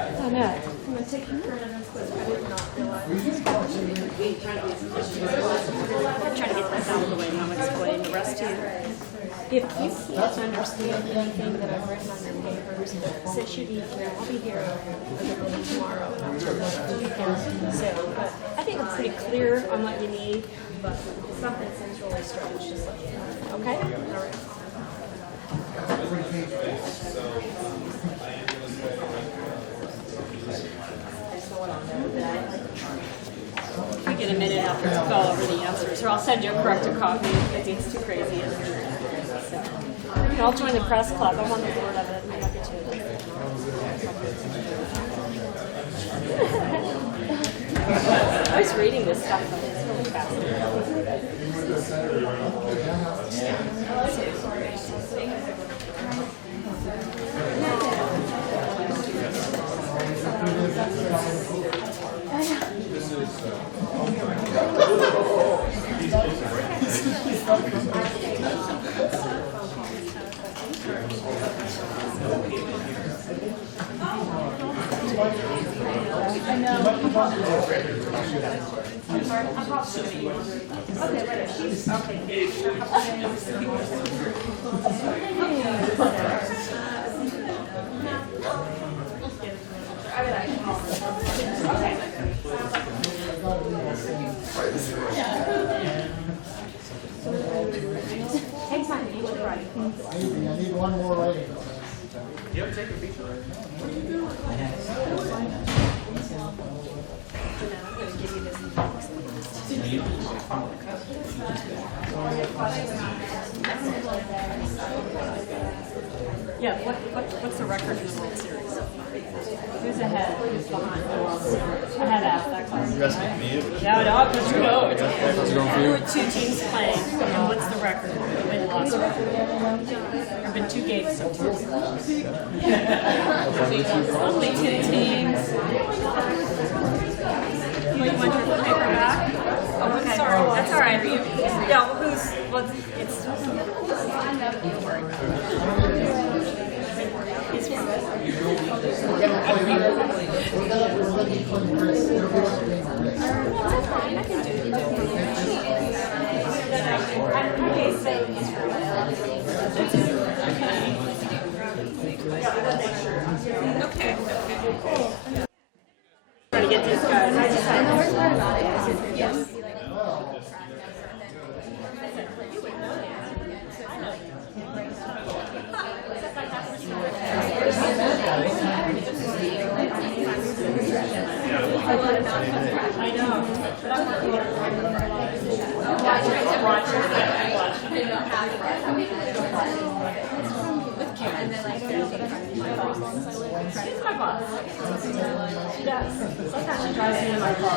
Oh no. I'm gonna take your credit. I did not realize. I'm trying to get this out of the way and I'm explaining the rest to you. If you can't understand anything that I've written on your papers, since you need to, I'll be here tomorrow and I'll so, but I think I'm pretty clear on what you need, but if something seems really strange, just let me know. Okay? All right. We get a minute after to go over the answers, or I'll send you a corrected copy if it's too crazy. So, I'll join the press club. I'm on the board of it. I'll get you. I was reading this stuff, but it's really fascinating. I need one more writing. You ever take a picture? Yeah, what's the record in the World Series? Who's ahead? Who's behind? I had asked that question. You asking me? No, because you know it's How's it going for you? There were two teams playing, and what's the record? Win loss record. There have been 2 games so far. Only 2 teams. Well, you want your paper back? Oh, I'm sorry. That's all right. Yeah, well, it's don't worry about it. It's fine. That's fine. I can do it. Okay, so okay. Trying to get these guys. I just know where's part about it. Yes. I know. She's my boss. She does. Sometimes she drives me in my car.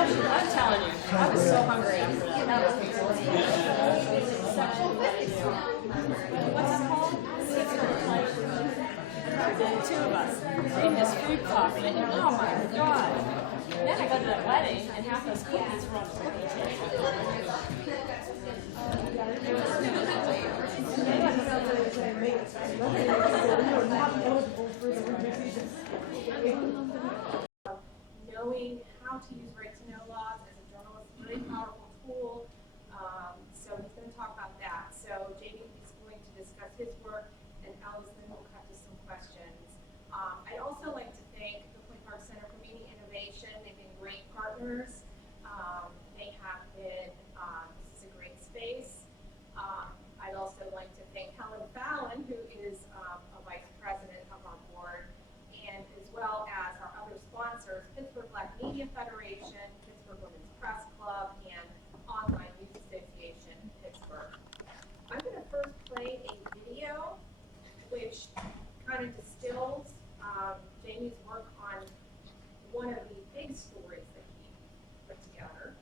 I'm telling you, I was so hungry after that. What's it called? And 2 of us eating this food coffee. Oh my God. Then I go to the wedding and half those cookies were on the cookie table. Knowing how to use right-to-know laws as a journalist is a very powerful tool. So he's going to talk about that. So Jamie is going to discuss his work, and Allison will cut to some questions. I'd also like to thank the Point Park Center for Media Innovation. They've been great partners. They have been, this is a great space. I'd also like to thank Helen Fallon, who is a vice president of our board, and as well as our other sponsors, Pittsburgh Black Media Federation, Pittsburgh Women's Press Club, and Online Youth Association Pittsburgh. I'm going to first play a video which kind of distills Jamie's work on one of the big stories that he put together.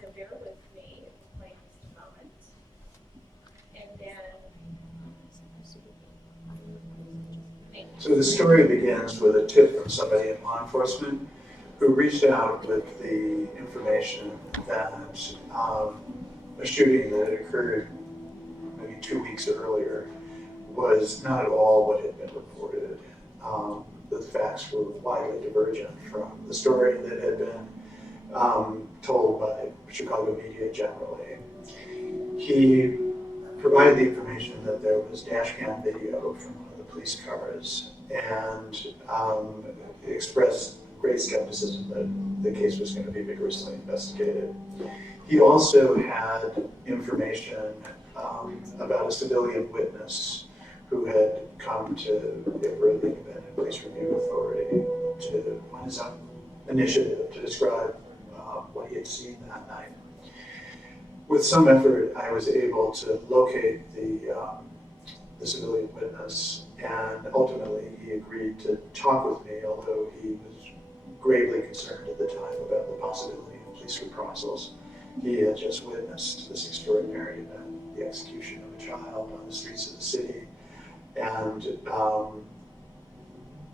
So bear with me, it will play in just a moment. And then So the story begins with a tip from somebody in law enforcement who reached out with the information that a shooting that had occurred maybe 2 weeks earlier was not at all what had been reported. facts were widely divergent from the story that had been told by Chicago media generally. He provided the information that there was dash cam video from one of the police cars and expressed great skepticism that the case was going to be vigorously investigated. He also had information about a civilian witness who had come to IPRA, the Independent Police Review Authority, on his own initiative to describe what he had seen that night. With some effort, I was able to locate the civilian witness, and ultimately he agreed to talk with me, although he was gravely concerned at the time about the possibility of police reprisals. He had just witnessed this extraordinary event, the execution of a child on the streets of the city, and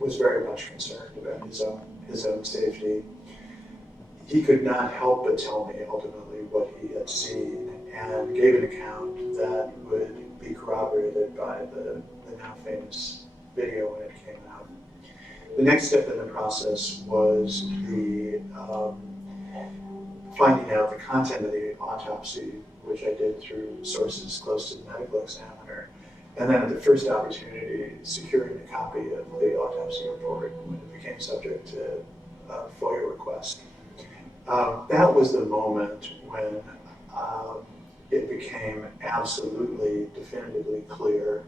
was very much concerned about his own safety. He could not help but tell me ultimately what he had seen, and gave an account that would be corroborated by the now famous video when it came out. The next step in the process was the finding out the content of the autopsy, which I did through sources close to the medical examiner, and then at the first opportunity, securing a copy of the autopsy report when it became subject to a FOIA request. That was the moment when it became absolutely, definitively clear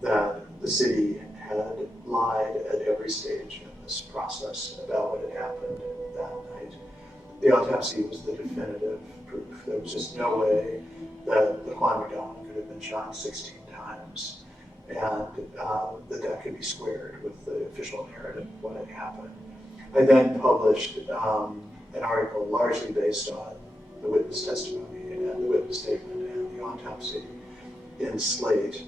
that the city had lied at every stage in this process about what had happened that night. The autopsy was the definitive proof. There was just no way that Laquan McDonald could have been shot 16 times and that could be squared with the official narrative of what had happened. I then published an article largely based on the witness testimony and the witness statement and the autopsy in Slate.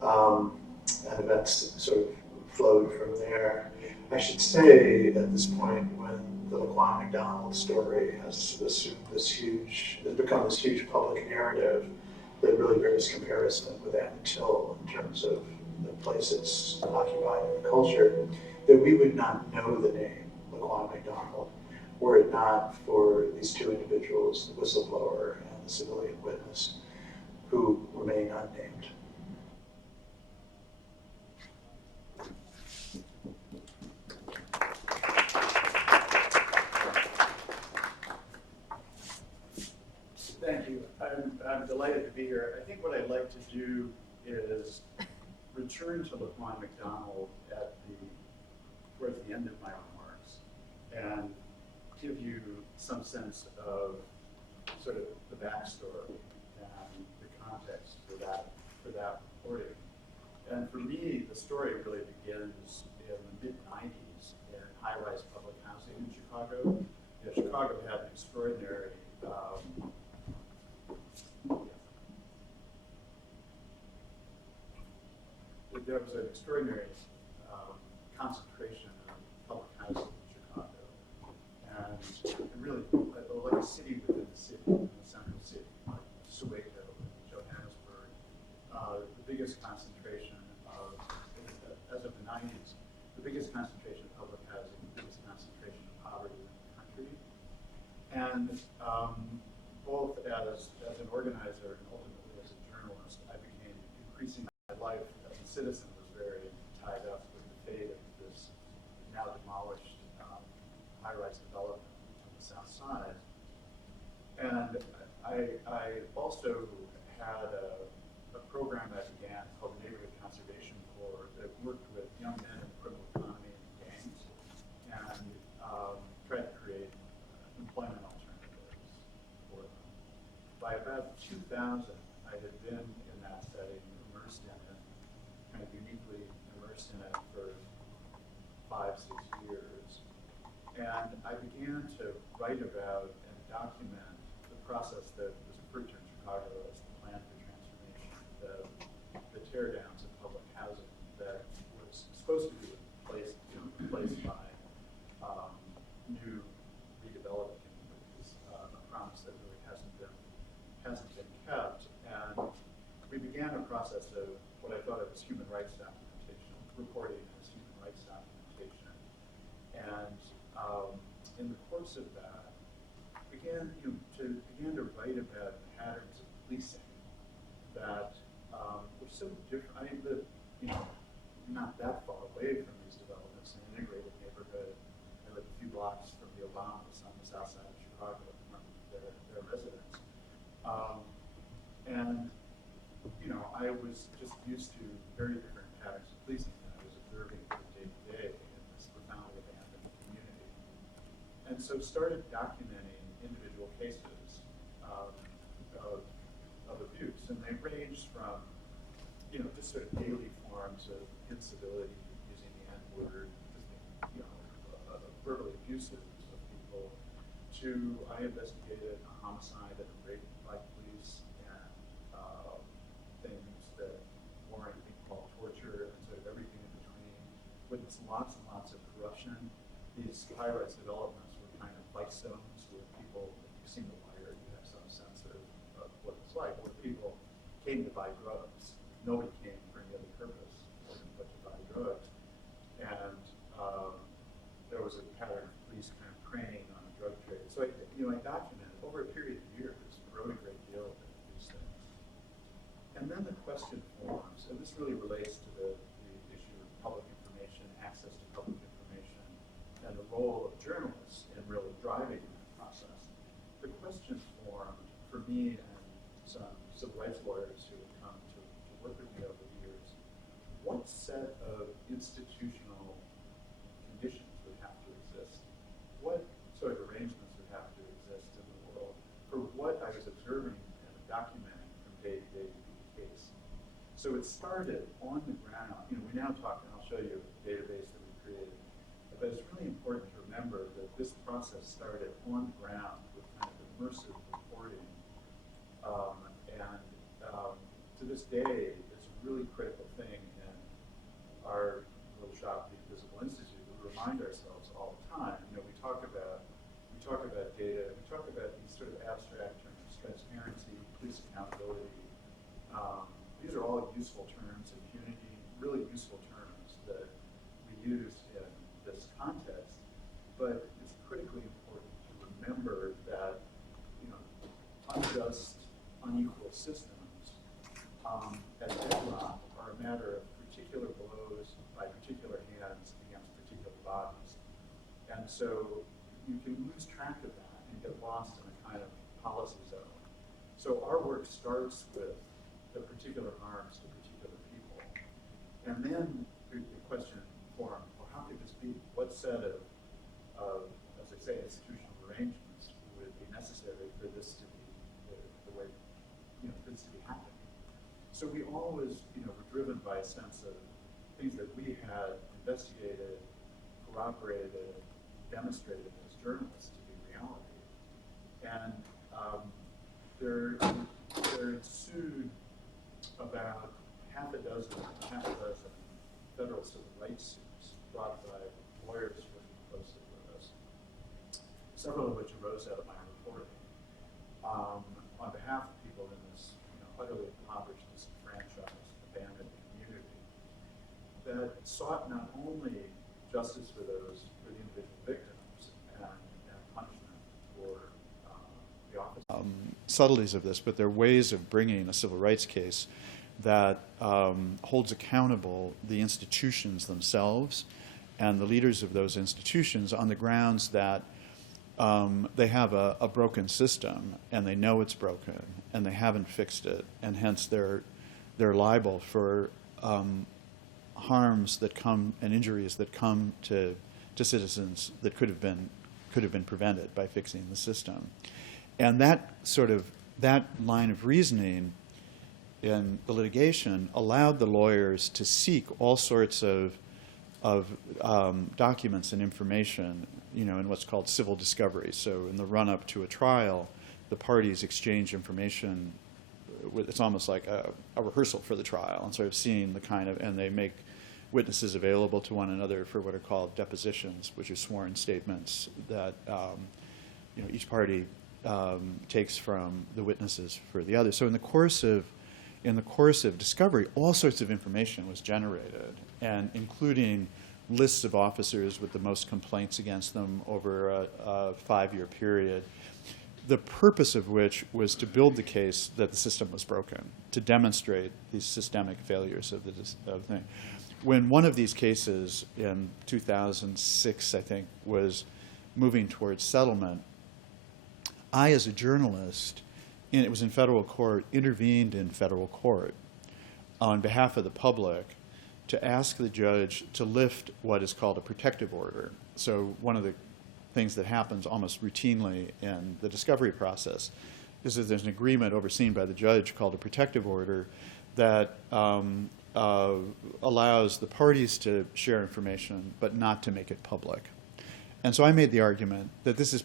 And events sort of flowed from there. I should say at this point, when the Laquan McDonald story has assumed this huge, has become this huge public narrative that really bears comparison with Emmett Till in terms of the place it's occupied in the culture, that we would not know the name Laquan McDonald were it not for these two individuals, the whistleblower and the civilian witness, who remain unnamed. Thank you. I'm delighted to be here. I think what I'd like to do is return to Laquan McDonald towards the end of my remarks and give you some sense of sort of the backstory and the context for that reporting. And for me, the story really begins in the mid-90s in high-rise public housing in Chicago. You know, Chicago had an extraordinary there was an extraordinary concentration of public housing in Chicago, and really like a city within the city, in the central city, like Soweto and Johannesburg. The biggest concentration of, as of the 90s, the biggest concentration of public housing, the biggest concentration of poverty in the country. And both as an organizer and ultimately as a journalist, I became increasingly, my life as a citizen was very tied up with the fate of this now demolished high-rise development on the south side. And I also had a program that began called the Neighborhood Conservation Corps that worked with young men in the criminal economy and gangs and tried to create employment alternatives for them. By about 2000, I had been in that setting, immersed in it, kind of uniquely immersed in it for 5-6 years. And I began to write about and document the process that was referred to in Chicago as the plan for transformation, the teardowns of public housing that was supposed to be replaced by new redevelopment communities, a promise that really hasn't been kept. And we began a process of what I thought of as human rights documentation, reporting as human rights documentation. of that, began to write about patterns of policing that were so different. I mean, not that far away from these developments in an integrated neighborhood. I live a few blocks from the Obamas on the south side of Chicago, from their residence. And I was just used to very different patterns of policing that I was observing from day to day in this profoundly abandoned community. And so started documenting individual cases of abuse, and they ranged from, just sort of daily forms of incivility, using the N-word, verbally abusive of people, to I investigated a homicide and a rape by police, and things that warrant being called torture, and sort of everything in between. Witnessed lots and lots of corruption. These high-rise developments were kind of like zones where people, if you've seen The Wire, you have some sense of what it's like, where people came to buy drugs. Nobody came for any other purpose but to buy drugs. And there was a pattern of police kind of preying on the drug trade. So I documented over a period of years, wrote a great deal about these things. And then the question forms, and this really relates to the issue of public information, access to public information, and the role of journalists in really driving that process. The question formed for me and some civil rights lawyers who have come to work with me over the years, what set of institutional conditions would have to exist? What sort of arrangements would have to exist in the world for what I was observing and documenting from day to day to be the case? So it started on the ground. We now talk, and I'll show you a database that we created, but it's really important to remember that this process started on the ground with kind of immersive reporting, and to this day, it's a really critical thing in our little shop, the Invisible Institute. We remind ourselves all the time. We talk about data. We talk about these sort of abstract terms: transparency, police accountability. These are all useful terms. Impunity, really useful terms that we use in this context. But it's critically important to remember that unjust, unequal systems at bedrock are a matter of particular blows by particular hands against particular bodies. And so you can lose track of that and get lost in a kind of policy zone. So our work starts with the particular harms to particular people. And then the question formed, well, how could this be? What set of as I say, institutional arrangements would be necessary for this to be the way, for this to be happening? So we always, were driven by a sense of things that we had investigated, corroborated, demonstrated as journalists to be reality. And there ensued about half a dozen federal civil rights suits brought by lawyers working closely with us, several of which arose out of my reporting, on behalf of people in this utterly impoverished, disenfranchised, abandoned community that sought not only justice for the individual victims and punishment for the officer. Subtleties of this, but there are ways of bringing a civil rights case that holds accountable the institutions themselves and the leaders of those institutions on the grounds that they have a broken system and they know it's broken and they haven't fixed it, and hence they're liable for harms that come and injuries that come to citizens that could have been prevented by fixing the system. And that line of reasoning in the litigation allowed the lawyers to seek all sorts of documents and information, in what's called civil discovery. So in the run-up to a trial, the parties exchange information. It's almost like a rehearsal for the trial, and sort of seeing and they make witnesses available to one another for what are called depositions, which are sworn statements that each party takes from the witnesses for the other. So in the course of discovery, all sorts of information was generated, and including lists of officers with the most complaints against them over a 5-year period, the purpose of which was to build the case that the system was broken, to demonstrate these systemic failures of the thing. When one of these cases in 2006, I think, was moving towards settlement, I, as a journalist, and it was in federal court, intervened in federal court on behalf of the public to ask the judge to lift what is called a protective order. So one of the things that happens almost routinely in the discovery process is that there's an agreement overseen by the judge called a protective order that allows the parties to share information but not to make it public. And so I made the argument that this is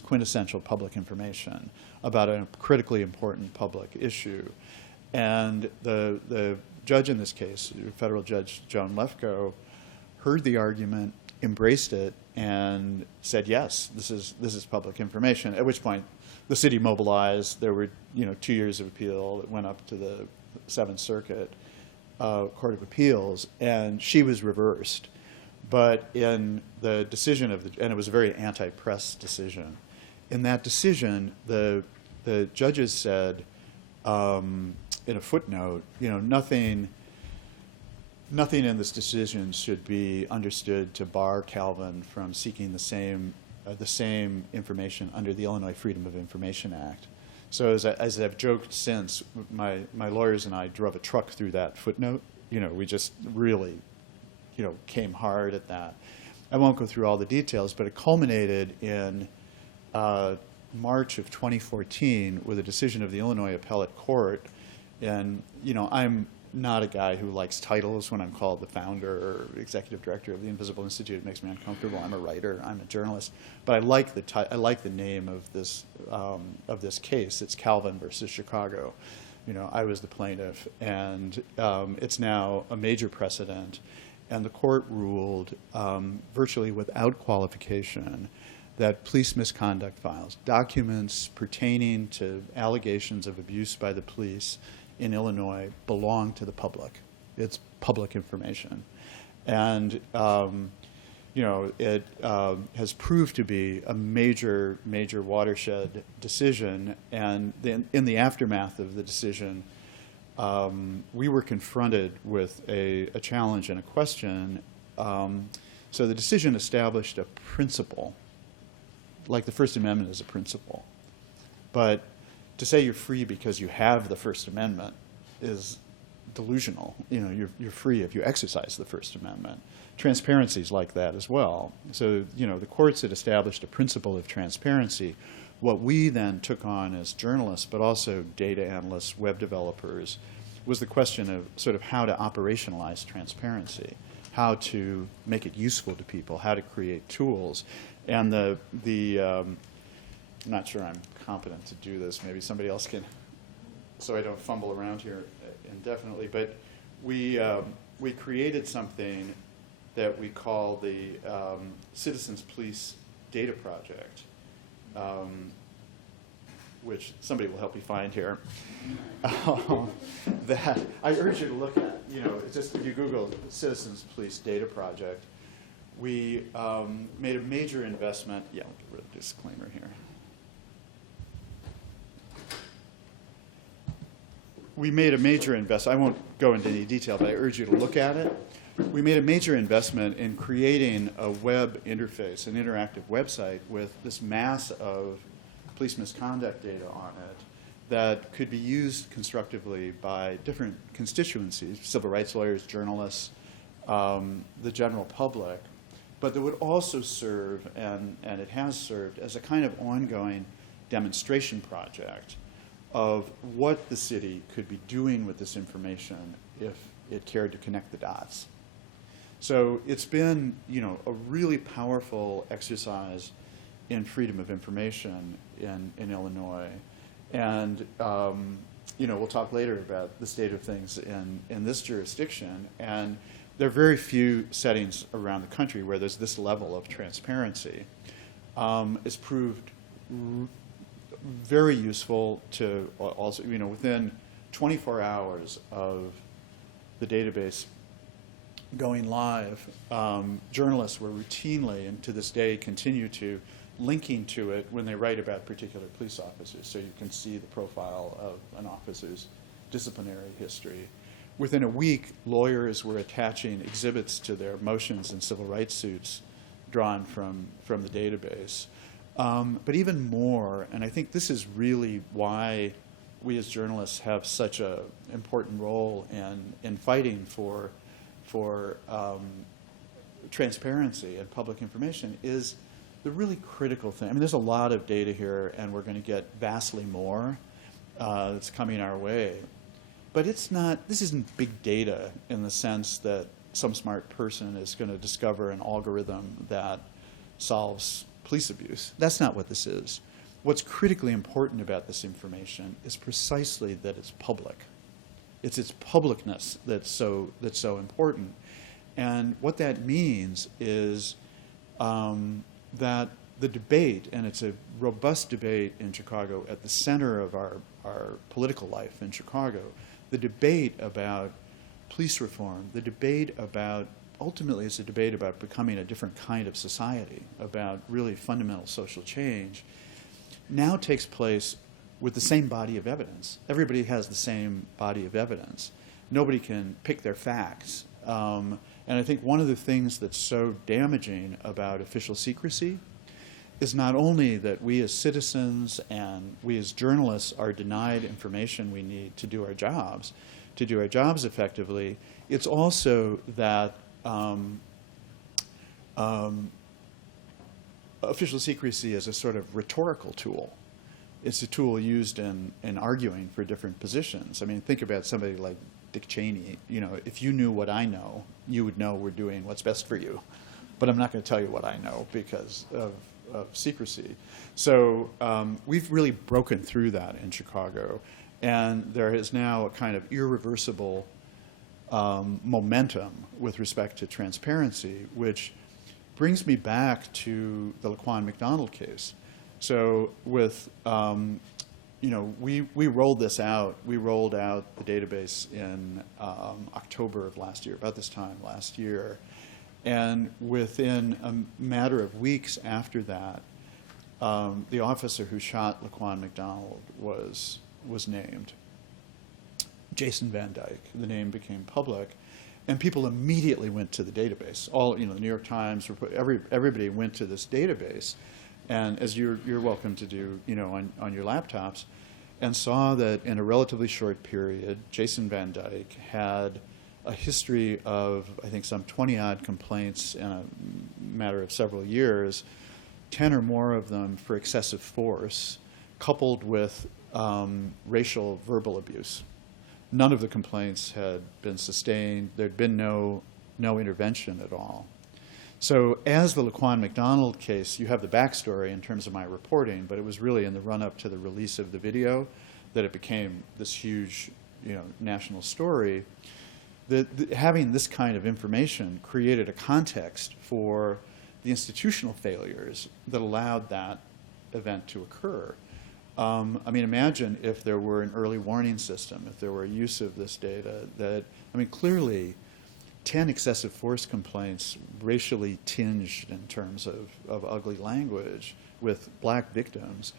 quintessential public information about a critically important public issue. And the judge in this case, federal judge Joan Lefkoe, heard the argument, embraced it, and said, yes, this is public information, at which point the city mobilized. There were 2 years of appeal. It went up to the Seventh Circuit Court of Appeals, and she was reversed. But in the decision and it was a very anti-press decision, in that decision, the judges said in a footnote, nothing in this decision should be understood to bar Kalven from seeking the same information under the Illinois Freedom of Information Act. So as I've joked since, my lawyers and I drove a truck through that footnote. We just really came hard at that. I won't go through all the details, but it culminated in March of 2014 with a decision of the Illinois Appellate Court. And, I'm not a guy who likes titles when I'm called the founder or executive director of the Invisible Institute. It makes me uncomfortable. I'm a writer. I'm a journalist. But I like the name of this case. It's Kalven versus Chicago. I was the plaintiff, and it's now a major precedent. And the court ruled virtually without qualification that police misconduct files, documents pertaining to allegations of abuse by the police in Illinois, belong to the public. It's public information. And it has proved to be a major watershed decision. And then in the aftermath of the decision, we were confronted with a challenge and a question. So the decision established a principle, like the First Amendment is a principle. But to say you're free because you have the First Amendment is delusional. You're free if you exercise the First Amendment. Transparency is like that as well. So, the courts had established a principle of transparency. What we then took on as journalists, but also data analysts, web developers, was the question of sort of how to operationalize transparency, how to make it useful to people, how to create tools. And I'm not sure I'm competent to do this. Maybe somebody else can, so I don't fumble around here indefinitely. But we created something that we call the Citizens Police Data Project, which somebody will help me find here. That I urge you to look at. Just if you Google Citizens Police Data Project, we made a major investment. Yeah, I'll get rid of the disclaimer here. We made a major investment. I won't go into any detail, but I urge you to look at it. We made a major investment in creating a web interface, an interactive website with this mass of police misconduct data on it that could be used constructively by different constituencies, civil rights lawyers, journalists, the general public, but that would also serve, and it has served, as a kind of ongoing demonstration project of what the city could be doing with this information if it cared to connect the dots. So it's been, a really powerful exercise in freedom of information in Illinois. And, we'll talk later about the state of things in this jurisdiction. And there are very few settings around the country where there's this level of transparency. It's proved very useful to also, within 24 hours of the database going live, journalists were routinely, and to this day continue to, linking to it when they write about particular police officers. So you can see the profile of an officer's disciplinary history. Within a week, lawyers were attaching exhibits to their motions and civil rights suits drawn from the database. But even more, and I think this is really why we as journalists have such an important role in fighting for transparency and public information, is the really critical thing. I mean, there's a lot of data here, and we're going to get vastly more that's coming our way. But it's not, this isn't big data in the sense that some smart person is going to discover an algorithm that solves police abuse. That's not what this is. What's critically important about this information is precisely that it's public. It's its publicness that's so important. And what that means is that the debate, and it's a robust debate in Chicago at the center of our political life in Chicago, the debate about police reform, the debate about, ultimately it's a debate about becoming a different kind of society, about really fundamental social change, now takes place with the same body of evidence. Everybody has the same body of evidence. Nobody can pick their facts. And I think one of the things that's so damaging about official secrecy is not only that we as citizens and we as journalists are denied information we need to do our jobs effectively, it's also that official secrecy is a sort of rhetorical tool. It's a tool used in arguing for different positions. I mean, think about somebody like Dick Cheney. You know, if you knew what I know, you would know we're doing what's best for you. But I'm not going to tell you what I know because of secrecy. So we've really broken through that in Chicago. And there is now a kind of irreversible momentum with respect to transparency, which brings me back to the Laquan McDonald case. So with, you know, we rolled this out. We rolled out the database in October of last year, about this time last year. And within a matter of weeks after that, the officer who shot Laquan McDonald was named. Jason Van Dyke. The name became public. And people immediately went to the database. All, you know, the New York Times, everybody went to this database, and as you're welcome to do, you know, on your laptops, and saw that in a relatively short period, Jason Van Dyke had a history of, I think, some 20-odd complaints in a matter of several years, 10 or more of them for excessive force, coupled with racial verbal abuse. None of the complaints had been sustained. There'd been no intervention at all. So as the Laquan McDonald case, you have the backstory in terms of my reporting, but it was really in the run-up to the release of the video that it became this huge, you know, national story. Having this kind of information created a context for the institutional failures that allowed that event to occur. I mean, imagine if there were an early warning system, if there were a use of this data that, I mean, clearly 10 excessive force complaints racially tinged in terms of ugly language with black victims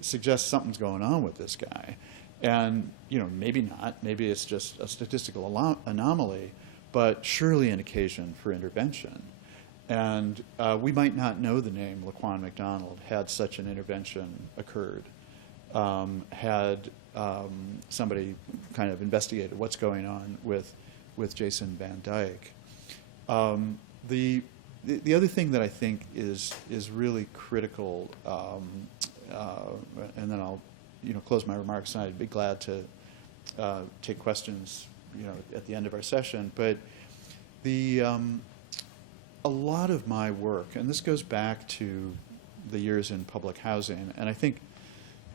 suggests something's going on with this guy. And, you know, maybe not, maybe it's just a statistical anomaly, but surely an occasion for intervention. And we might not know the name Laquan McDonald had such an intervention occurred, had somebody kind of investigated what's going on with Jason Van Dyke. The other thing that I think is really critical, and then I'll close my remarks, and I'd be glad to take questions at the end of our session. But a lot of my work, and this goes back to the years in public housing, and I think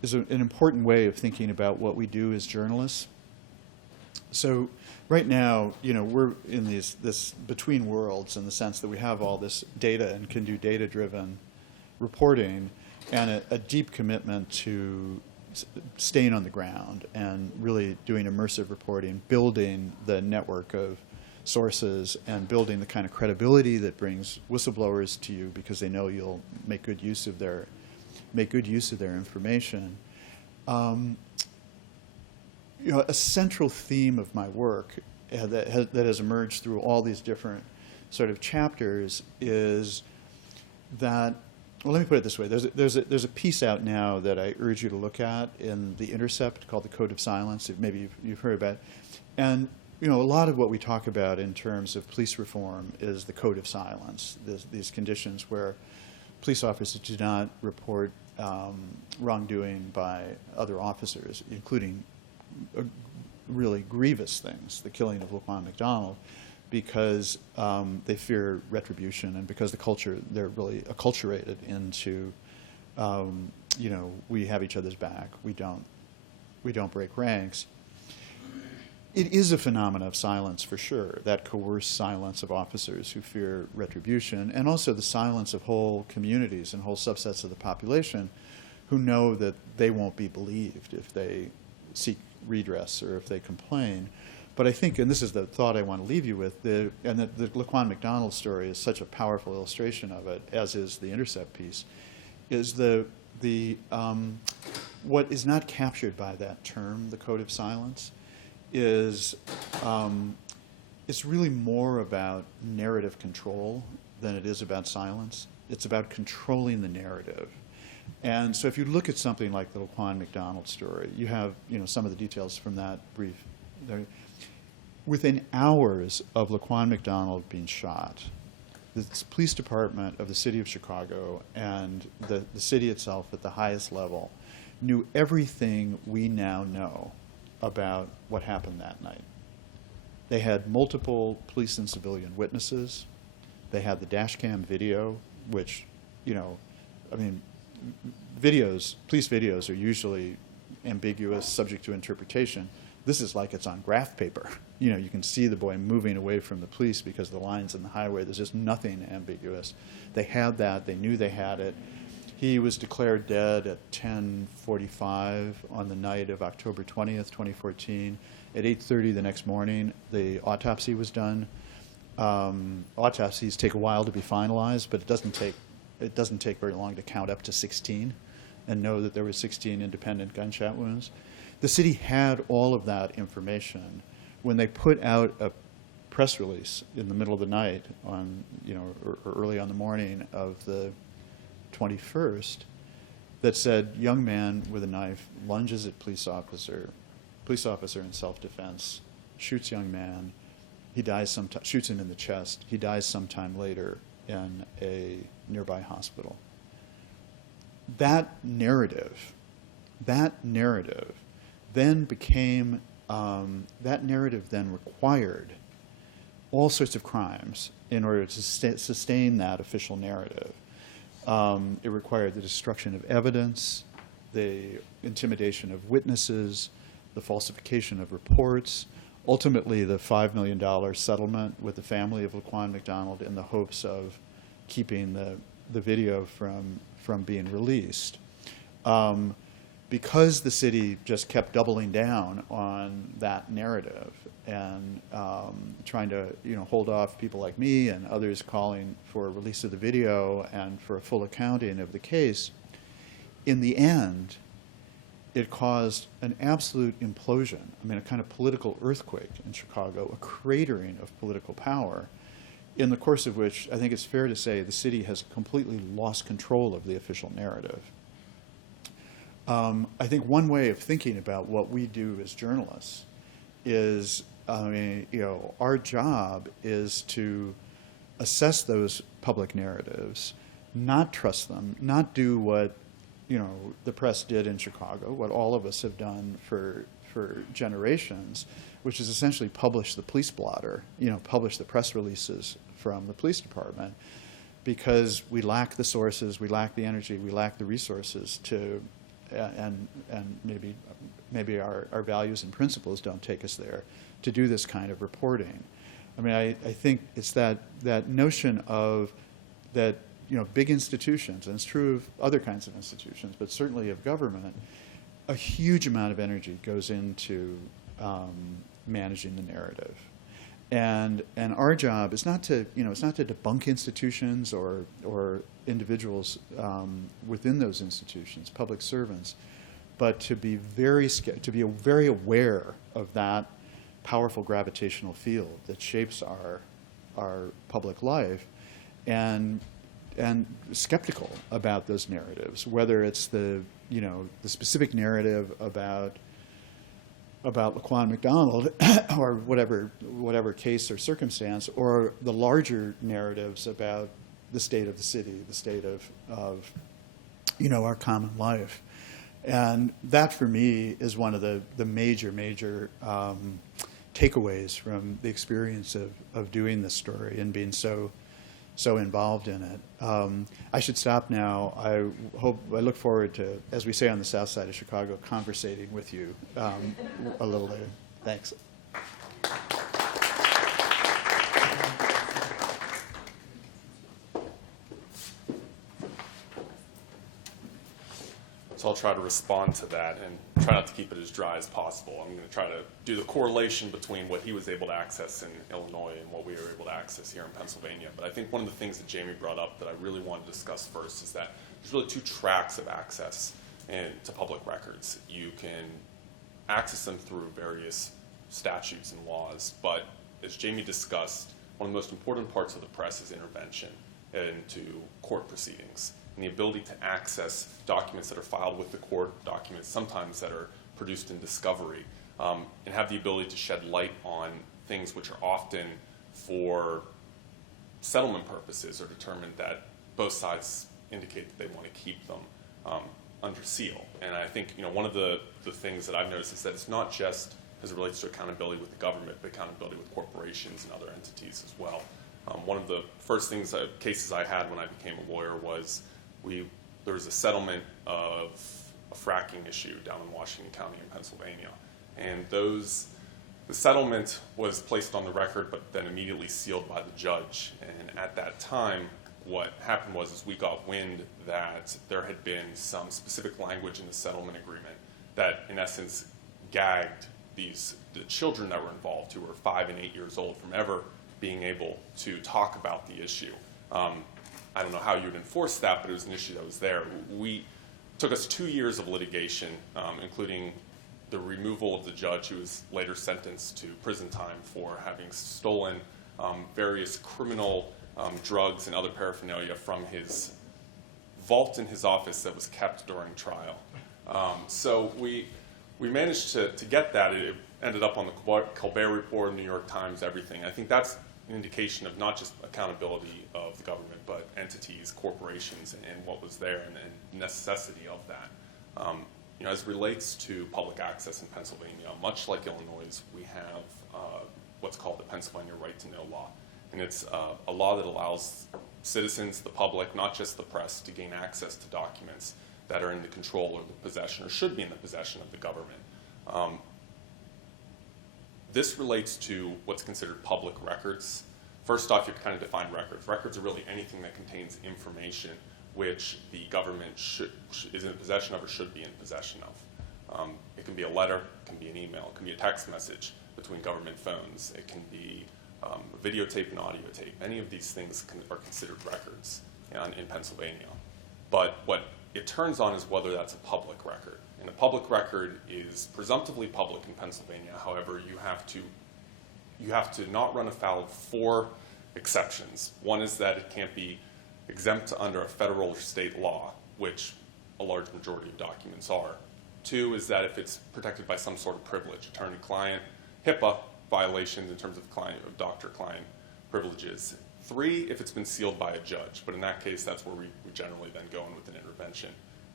is an important way of thinking about what we do as journalists. So right now, we're in this between worlds in the sense that we have all this data and can do data-driven reporting and a deep commitment to staying on the ground and really doing immersive reporting, building the network of sources and building the kind of credibility that brings whistleblowers to you because they know you'll make good use of their information. A central theme of my work that has emerged through all these different sort of chapters is that, well, let me put it this way. There's a piece out now that I urge you to look at in The Intercept called The Code of Silence. Maybe you've heard about it. And a lot of what we talk about in terms of police reform is the code of silence, these conditions where police officers do not report wrongdoing by other officers, including really grievous things, the killing of Laquan McDonald, because they fear retribution and because they're really acculturated into, we have each other's back, we don't break ranks. It is a phenomenon of silence for sure, that coerced silence of officers who fear retribution, and also the silence of whole communities and whole subsets of the population who know that they won't be believed if they seek redress or if they complain. But I think, and this is the thought I want to leave you with, the Laquan McDonald story is such a powerful illustration of it, as is the Intercept piece, is what is not captured by that term, the code of silence, is it's really more about narrative control than it is about silence. It's about controlling the narrative. And so if you look at something like the Laquan McDonald story, you have some of the details from that brief. Within hours of Laquan McDonald being shot, the police department of the city of Chicago and the city itself at the highest level knew everything we now know about what happened that night. They had multiple police and civilian witnesses. They had the dash cam video, which, police videos are usually ambiguous, subject to interpretation. This is like it's on graph paper. You can see the boy moving away from the police because the lines in the highway, there's just nothing ambiguous. They had that, they knew they had it. He was declared dead at 10:45 on the night of October 20th, 2014. At 8:30 the next morning, the autopsy was done. Autopsies take a while to be finalized, but it doesn't take very long to count up to 16 and know that there were 16 independent gunshot wounds. The city had all of that information when they put out a press release in the middle of the night on, or early on the morning of the 21st that said, young man with a knife lunges at police officer in self-defense, shoots young man, he dies shoots him in the chest, he dies sometime later in a nearby hospital. That narrative then became, that narrative then required all sorts of crimes in order to sustain that official narrative. It required the destruction of evidence, the intimidation of witnesses, the falsification of reports, ultimately the $5 million settlement with the family of Laquan McDonald in the hopes of keeping the video from being released. Because the city just kept doubling down on that narrative and trying to hold off people like me and others calling for a release of the video and for a full accounting of the case, in the end, it caused an absolute implosion, a kind of political earthquake in Chicago, a cratering of political power, in the course of which I think it's fair to say the city has completely lost control of the official narrative. I think one way of thinking about what we do as journalists is, our job is to assess those public narratives, not trust them, not do what the press did in Chicago, what all of us have done for generations, which is essentially publish the police blotter, publish the press releases from the police department, because we lack the sources, we lack the energy, we lack the resources to, and maybe our values and principles don't take us there, to do this kind of reporting. I think it's that notion of that, big institutions, and it's true of other kinds of institutions, but certainly of government, a huge amount of energy goes into managing the narrative. And our job is not to, it's not to debunk institutions or individuals within those institutions, public servants, but to be very aware of that powerful gravitational field that shapes our public life, and skeptical about those narratives, whether it's the specific narrative about Laquan McDonald or whatever case or circumstance, or the larger narratives about the state of the city, the state of our common life. And that, for me, is one of the major takeaways from the experience of doing this story and being so involved in it. I should stop now. I look forward to, as we say on the south side of Chicago, conversating with you a little later. Thanks. So I'll try to respond to that and try not to keep it as dry as possible. I'm going to try to do the correlation between what he was able to access in Illinois and what we were able to access here in Pennsylvania. But I think one of the things that Jamie brought up that I really want to discuss first is that there's really two tracks of access to public records. You can access them through various statutes and laws, but as Jamie discussed, one of the most important parts of the press is intervention into court proceedings, and the ability to access documents that are filed with the court, documents sometimes that are produced in discovery, and have the ability to shed light on things which are often for settlement purposes or determined that both sides indicate that they want to keep them under seal. And I think one of the things that I've noticed is that it's not just as it relates to accountability with the government, but accountability with corporations and other entities as well. One of the first cases I had when I became a lawyer was there was a settlement of a fracking issue down in Washington County in Pennsylvania. And the settlement was placed on the record, but then immediately sealed by the judge. And at that time, what happened was we got wind that there had been some specific language in the settlement agreement that, in essence, gagged the children that were involved, who were 5 and 8 years old, from ever being able to talk about the issue. I don't know how you would enforce that, but it was an issue that was there. Took us 2 years of litigation, including the removal of the judge, who was later sentenced to prison time for having stolen various criminal drugs and other paraphernalia from his vault in his office that was kept during trial. So we managed to get that. It ended up on the Colbert Report, New York Times, everything. I think that's an indication of not just accountability of the government, but entities, corporations, and what was there, and the necessity of that. As it relates to public access in Pennsylvania, much like Illinois, we have what's called the Pennsylvania Right to Know law. And it's a law that allows citizens, the public, not just the press, to gain access to documents that are in the control or the possession, or should be in the possession of the government. This relates to what's considered public records. First off, you have to kind of define records. Records are really anything that contains information which the government is in possession of or should be in possession of. It can be a letter, it can be an email, it can be a text message between government phones, it can be a videotape and audio tape. Any of these things are considered records in Pennsylvania. But what it turns on is whether that's a public record. And a public record is presumptively public in Pennsylvania. However, you have to not run afoul of 4 exceptions. One is that it can't be exempt under a federal or state law, which a large majority of documents are. 2 is that if it's protected by some sort of privilege, attorney-client, HIPAA violations in terms of doctor-client privileges. 3, if it's been sealed by a judge, but in that case, that's where we generally then go in with an intervention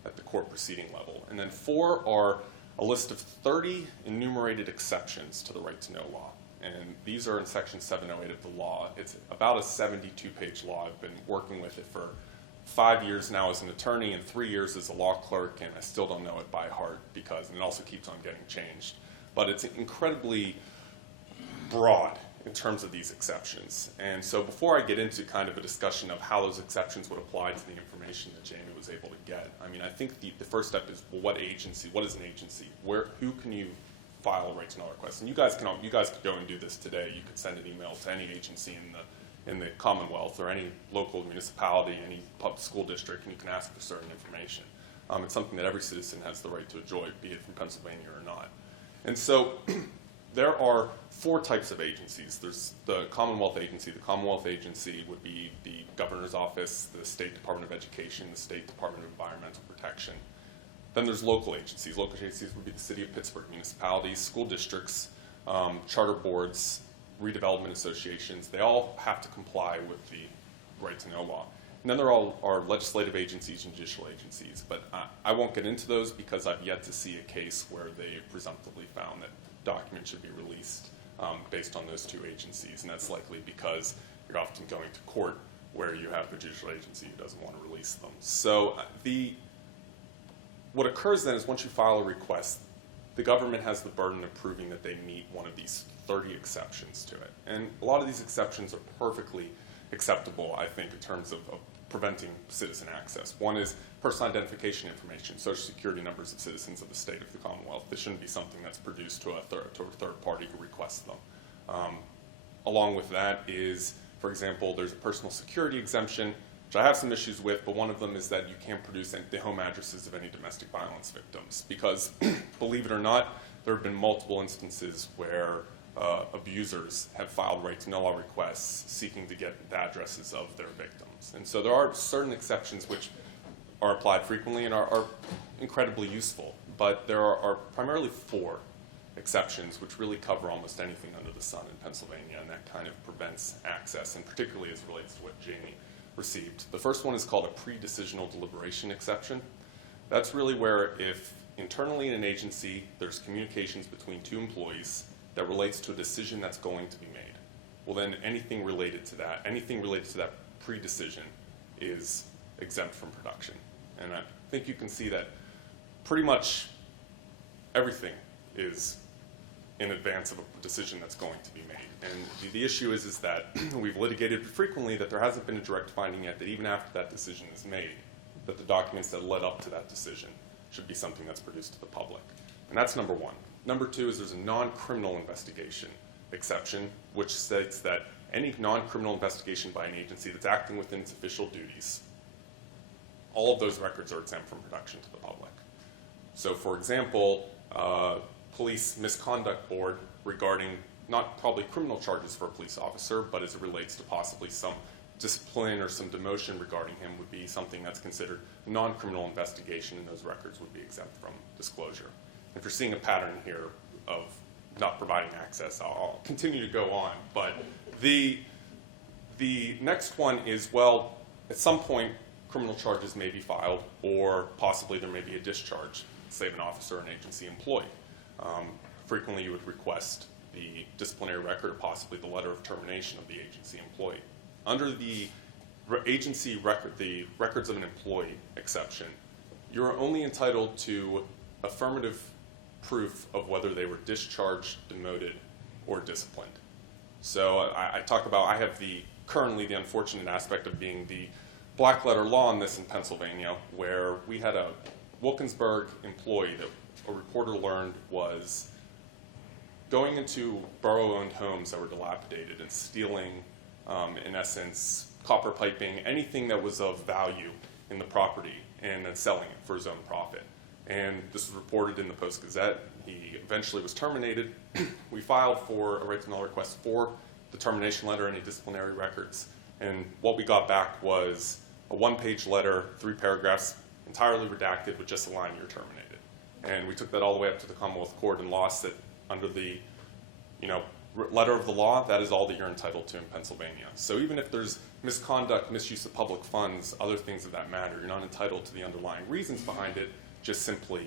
at the court proceeding level. And then 4 are a list of 30 enumerated exceptions to the Right to Know law. And these are in Section 708 of the law. It's about a 72-page law. I've been working with it for 5 years now as an attorney and 3 years as a law clerk, and I still don't know it by heart and it also keeps on getting changed. But it's incredibly broad in terms of these exceptions. And so before I get into kind of a discussion of how those exceptions would apply to the information that Jamie was able to get, I think the first step is, well, what is an agency? Who can you file a right to know request. And you guys could go and do this today. You could send an email to any agency in the Commonwealth or any local municipality, any public school district, and you can ask for certain information. It's something that every citizen has the right to enjoy, be it from Pennsylvania or not. And so there are 4 types of agencies. There's the Commonwealth Agency. The Commonwealth Agency would be the Governor's Office, the State Department of Education, the State Department of Environmental Protection. Then there's local agencies. Local agencies would be the City of Pittsburgh municipalities, school districts, charter boards, redevelopment associations. They all have to comply with the right to know law. And then there are legislative agencies and judicial agencies. But I won't get into those because I've yet to see a case where they presumptively found that documents should be released based on those 2 agencies. And that's likely because you're often going to court where you have a judicial agency who doesn't want to release them. So what occurs then is once you file a request, the government has the burden of proving that they meet one of these 30 exceptions to it. And a lot of these exceptions are perfectly acceptable, I think, in terms of preventing citizen access. One is personal identification information, social security numbers of citizens of the state of the Commonwealth. This shouldn't be something that's produced to a third party who requests them. Along with that is, for example, there's a personal security exemption, which I have some issues with, but one of them is that you can't produce the home addresses of any domestic violence victims because, believe it or not, there have been multiple instances where abusers have filed right to know law requests seeking to get the addresses of their victims. And so there are certain exceptions which are applied frequently and are incredibly useful, but there are primarily 4 exceptions which really cover almost anything under the sun in Pennsylvania, and that kind of prevents access, and particularly as it relates to what Jamie received. The first one is called a pre-decisional deliberation exception. That's really where if internally in an agency there's communications between 2 employees that relates to a decision that's going to be made, well then anything related to that pre-decision is exempt from production. And I think you can see that pretty much everything is in advance of a decision that's going to be made. And the issue is that we've litigated frequently that there hasn't been a direct finding yet that even after that decision is made, that the documents that led up to that decision should be something that's produced to the public. And that's number 1. Number 2 is there's a non-criminal investigation exception, which states that any non-criminal investigation by an agency that's acting within its official duties, all of those records are exempt from production to the public. So for example, police misconduct board regarding not probably criminal charges for a police officer, but as it relates to possibly some discipline or some demotion regarding him would be something that's considered a non-criminal investigation, and those records would be exempt from disclosure. If you're seeing a pattern here of not providing access, I'll continue to go on, but the next one is, well, at some point criminal charges may be filed, or possibly there may be a discharge, say of an officer or an agency employee. Frequently you would request the disciplinary record or possibly the letter of termination of the agency employee. Under the agency record, the records of an employee exception, you're only entitled to affirmative proof of whether they were discharged, demoted, or disciplined. So I talk about, I have currently the unfortunate aspect of being the black letter law on this in Pennsylvania, where we had a Wilkinsburg employee that a reporter learned was going into borough-owned homes that were dilapidated and stealing, in essence, copper piping, anything that was of value in the property, and then selling it for his own profit. And this was reported in the Post-Gazette. He eventually was terminated. We filed for a right to know request for the termination letter, any disciplinary records, and what we got back was a 1-page letter, 3 paragraphs, entirely redacted with just a line, "You're terminated." And we took that all the way up to the Commonwealth Court and lost it under the, letter of the law. That is all that you're entitled to in Pennsylvania. So even if there's misconduct, misuse of public funds, other things of that matter, you're not entitled to the underlying reasons behind it, just simply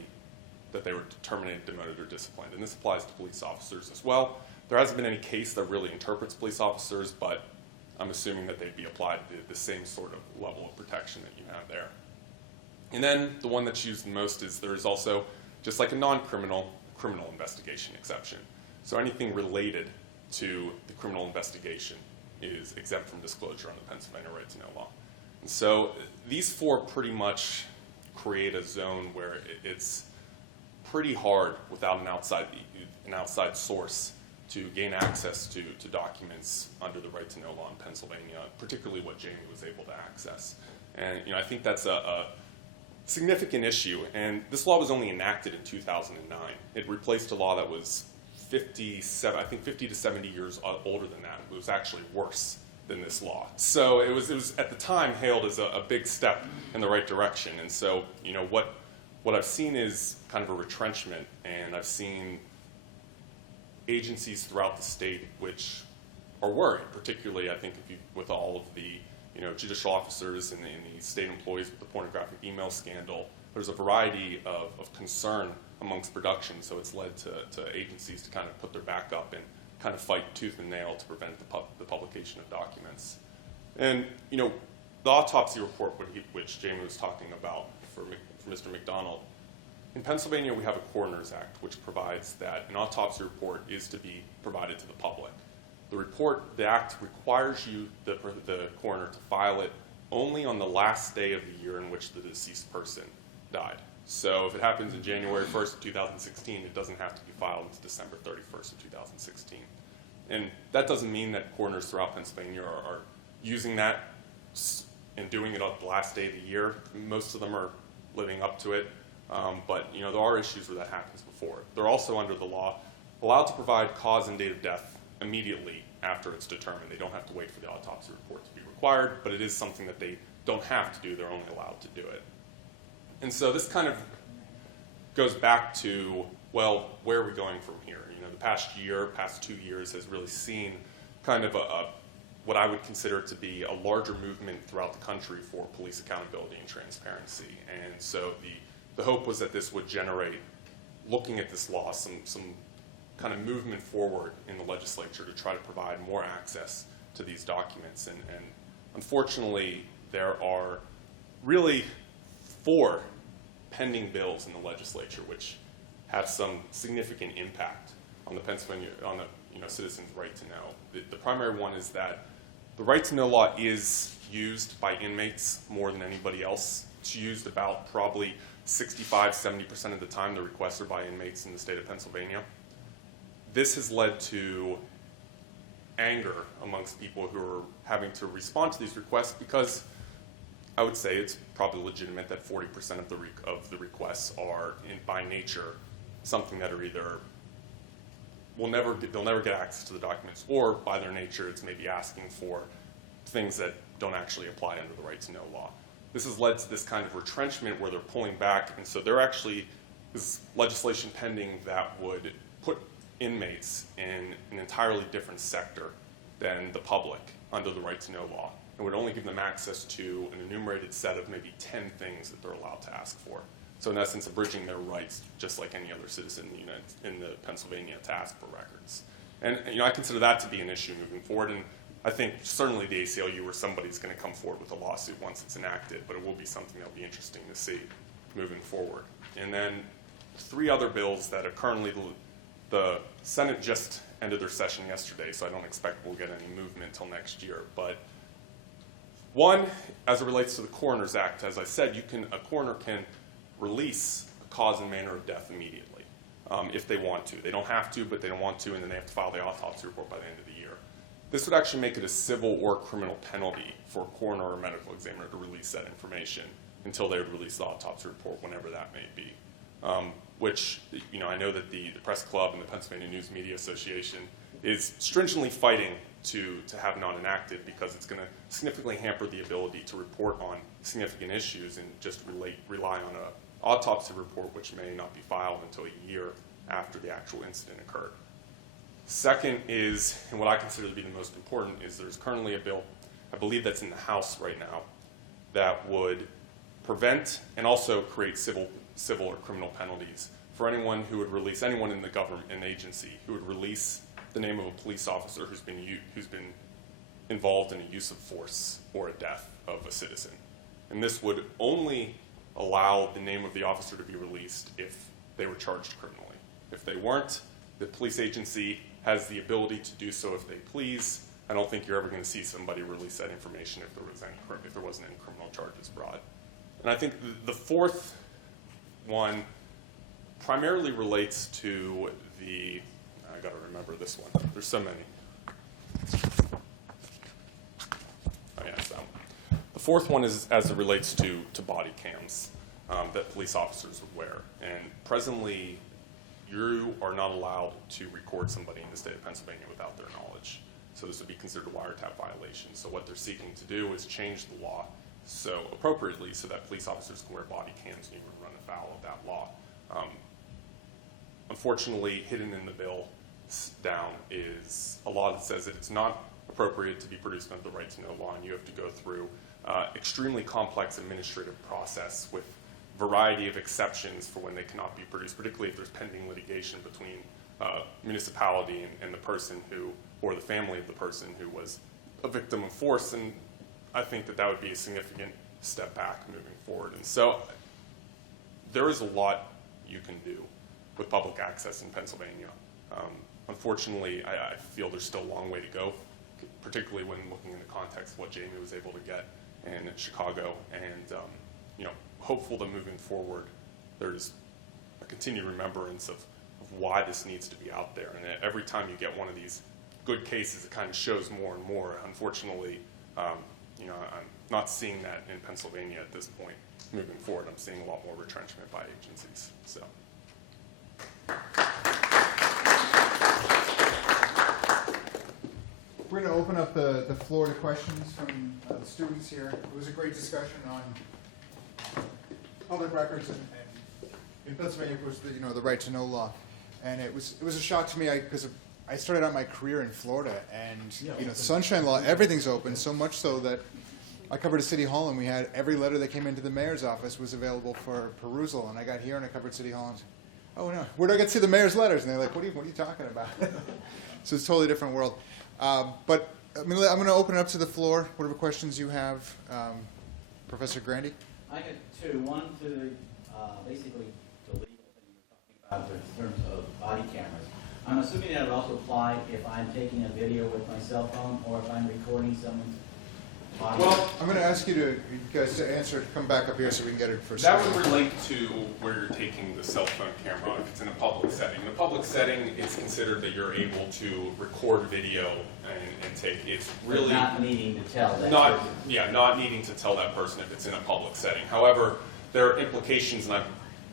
that they were terminated, demoted, or disciplined. And this applies to police officers as well. There hasn't been any case that really interprets police officers, but I'm assuming that they'd be applied the same sort of level of protection that you have there. And then the one that's used the most is there is also, just like a non-criminal, criminal investigation exception. So anything related to the criminal investigation is exempt from disclosure under the Pennsylvania right to know law. And so these 4 pretty much create a zone where it's pretty hard without an outside source to gain access to documents under the right to know law in Pennsylvania, particularly what Jamie was able to access. And I think that's a significant issue. And this law was only enacted in 2009. It replaced a law that was 50 to 70 years older than that. It was actually worse than this law. So it was at the time hailed as a big step in the right direction. And so what I've seen is kind of a retrenchment, and I've seen agencies throughout the state which are worried, particularly I think with all of the judicial officers and the state employees with the pornographic email scandal. There's a variety of concern amongst production, so it's led to agencies to kind of put their back up and kind of fight tooth and nail to prevent the publication of documents. And the autopsy report, which Jamie was talking about for Mr. McDonald, in Pennsylvania we have a Coroner's Act which provides that an autopsy report is to be provided to the public. The act requires the coroner, to file it only on the last day of the year in which the deceased person died. So if it happens in January 1st of 2016, it doesn't have to be filed until December 31st of 2016. And that doesn't mean that coroners throughout Pennsylvania are using that and doing it on the last day of the year. Most of them are living up to it, but there are issues where that happens before. They're also, under the law, allowed to provide cause and date of death immediately after it's determined. They don't have to wait for the autopsy report to be required, but it is something that they don't have to do. They're only allowed to do it. And so this kind of goes back to, well, where are we going from here? The past 2 years has really seen kind of what I would consider to be a larger movement throughout the country for police accountability and transparency. And so the hope was that this would generate, looking at this law, some kind of movement forward in the legislature to try to provide more access to these documents. And unfortunately, there are really 4 pending bills in the legislature which have some significant impact on the citizens' right to know. The primary one is that the right to know law is used by inmates more than anybody else. It's used about probably 65-70% of the time. The requests are by inmates in the state of Pennsylvania. This has led to anger amongst people who are having to respond to these requests, because I would say it's probably legitimate that 40% of the requests are, by nature, something that are either they'll never get access to the documents, or by their nature it's maybe asking for things that don't actually apply under the right to know law. This has led to this kind of retrenchment where they're pulling back, and so there's legislation pending that would put inmates in an entirely different sector than the public under the right to know law, and would only give them access to an enumerated set of maybe 10 things that they're allowed to ask for. So in essence, abridging their rights, just like any other citizen in the Pennsylvania to ask for records. And I consider that to be an issue moving forward, and I think certainly the ACLU or somebody's going to come forward with a lawsuit once it's enacted, but it will be something that'll be interesting to see moving forward. And then 3 other bills that are currently, the Senate just ended their session yesterday, so I don't expect we'll get any movement until next year. But one, as it relates to the Coroner's Act, as I said, a coroner can release a cause and manner of death immediately if they want to. They don't have to, but they don't want to, and then they have to file the autopsy report by the end of the year. This would actually make it a civil or criminal penalty for a coroner or medical examiner to release that information until they would release the autopsy report, whenever that may be. Which, I know that the Press Club and the Pennsylvania News Media Association is stringently fighting to have not enacted, because it's going to significantly hamper the ability to report on significant issues and just rely on an autopsy report which may not be filed until a year after the actual incident occurred. Second is, and what I consider to be the most important, is there's currently a bill, I believe that's in the House right now, that would prevent and also create civil or criminal penalties for anyone who would release, anyone in the government, an agency, who would release the name of a police officer who's been involved in a use of force or a death of a citizen. And this would only allow the name of the officer to be released if they were charged criminally. If they weren't, the police agency has the ability to do so if they please. I don't think you're ever going to see somebody release that information if there wasn't any criminal charges brought. And I think the fourth one primarily relates to the, I gotta remember this one, there's so many. Oh yeah, it's that one. The fourth one is as it relates to body cams that police officers would wear. And presently, you are not allowed to record somebody in the state of Pennsylvania without their knowledge. So this would be considered a wiretap violation. So what they're seeking to do is change the law so appropriately so that police officers can wear body cams and you would run afoul of that law. Unfortunately, hidden in the bill down is a law that says that it's not appropriate to be produced under the right to know law, and you have to go through extremely complex administrative process with variety of exceptions for when they cannot be produced, particularly if there's pending litigation between municipality and the person who, or the family of the person who was a victim of force. And I think that that would be a significant step back moving forward. And so there is a lot you can do with public access in Pennsylvania. Unfortunately, I feel there's still a long way to go, particularly when looking in the context of what Jamie was able to get in Chicago. And hopeful that moving forward, there's a continued remembrance of why this needs to be out there. And every time you get one of these good cases, it kind of shows more and more. Unfortunately, I'm not seeing that in Pennsylvania at this point. Moving forward, I'm seeing a lot more retrenchment by agencies. So. We're going to open up the floor to questions from the students here. It was a great discussion on public records and in Pennsylvania, of course, the right to know law. And it was a shock to me because I started out my career in Florida, and Sunshine Law, everything's open, so much so that I covered a city hall, and we had every letter that came into the mayor's office was available for perusal. And I got here and I covered city hall, and said, oh no, where do I get to see the mayor's letters? And they're like, what are you talking about? So it's a totally different world. But I'm going to open it up to the floor. Whatever questions you have, Professor Grandy. I got two. One to basically the legal thing you were talking about in terms of body cameras. I'm assuming that would also apply if I'm taking a video with my cell phone or if I'm recording someone's body. Well, I'm going to ask you guys to answer. Come back up here so we can get it first. That would relate to where you're taking the cell phone camera if it's in a public setting. In a public setting, it's considered that you're able to record video and take. It's really not needing to tell that person. Not needing to tell that person if it's in a public setting. However, there are implications, and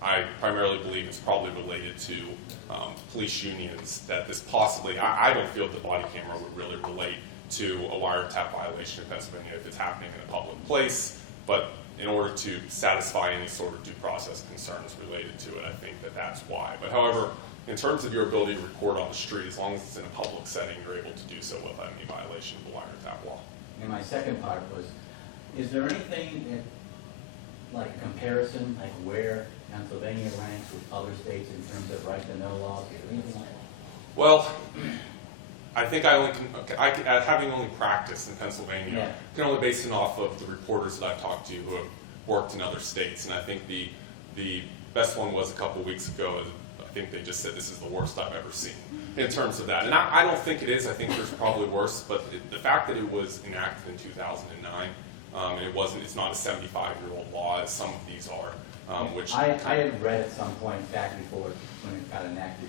I primarily believe it's probably related to police unions that this possibly. I don't feel the body camera would really relate to a wiretap violation in Pennsylvania if it's happening in a public place, but in order to satisfy any sort of due process concerns related to it, I think that's why. But however, in terms of your ability to record on the street, as long as it's in a public setting, you're able to do so without any violation of the wiretap law. And my second part was, is there anything that, like a comparison, like where Pennsylvania ranks with other states in terms of right to know laws? Is there anything like that? Well, I think having only practiced in Pennsylvania, can only base it off of the reporters that I've talked to who have worked in other states. And I think the best one was a couple weeks ago. I think they just said this is the worst I've ever seen in terms of that. And I don't think it is. I think there's probably worse. But the fact that it was enacted in 2009, and it's not a 75-year-old law as some of these are, which I had read at some point back before when it got enacted,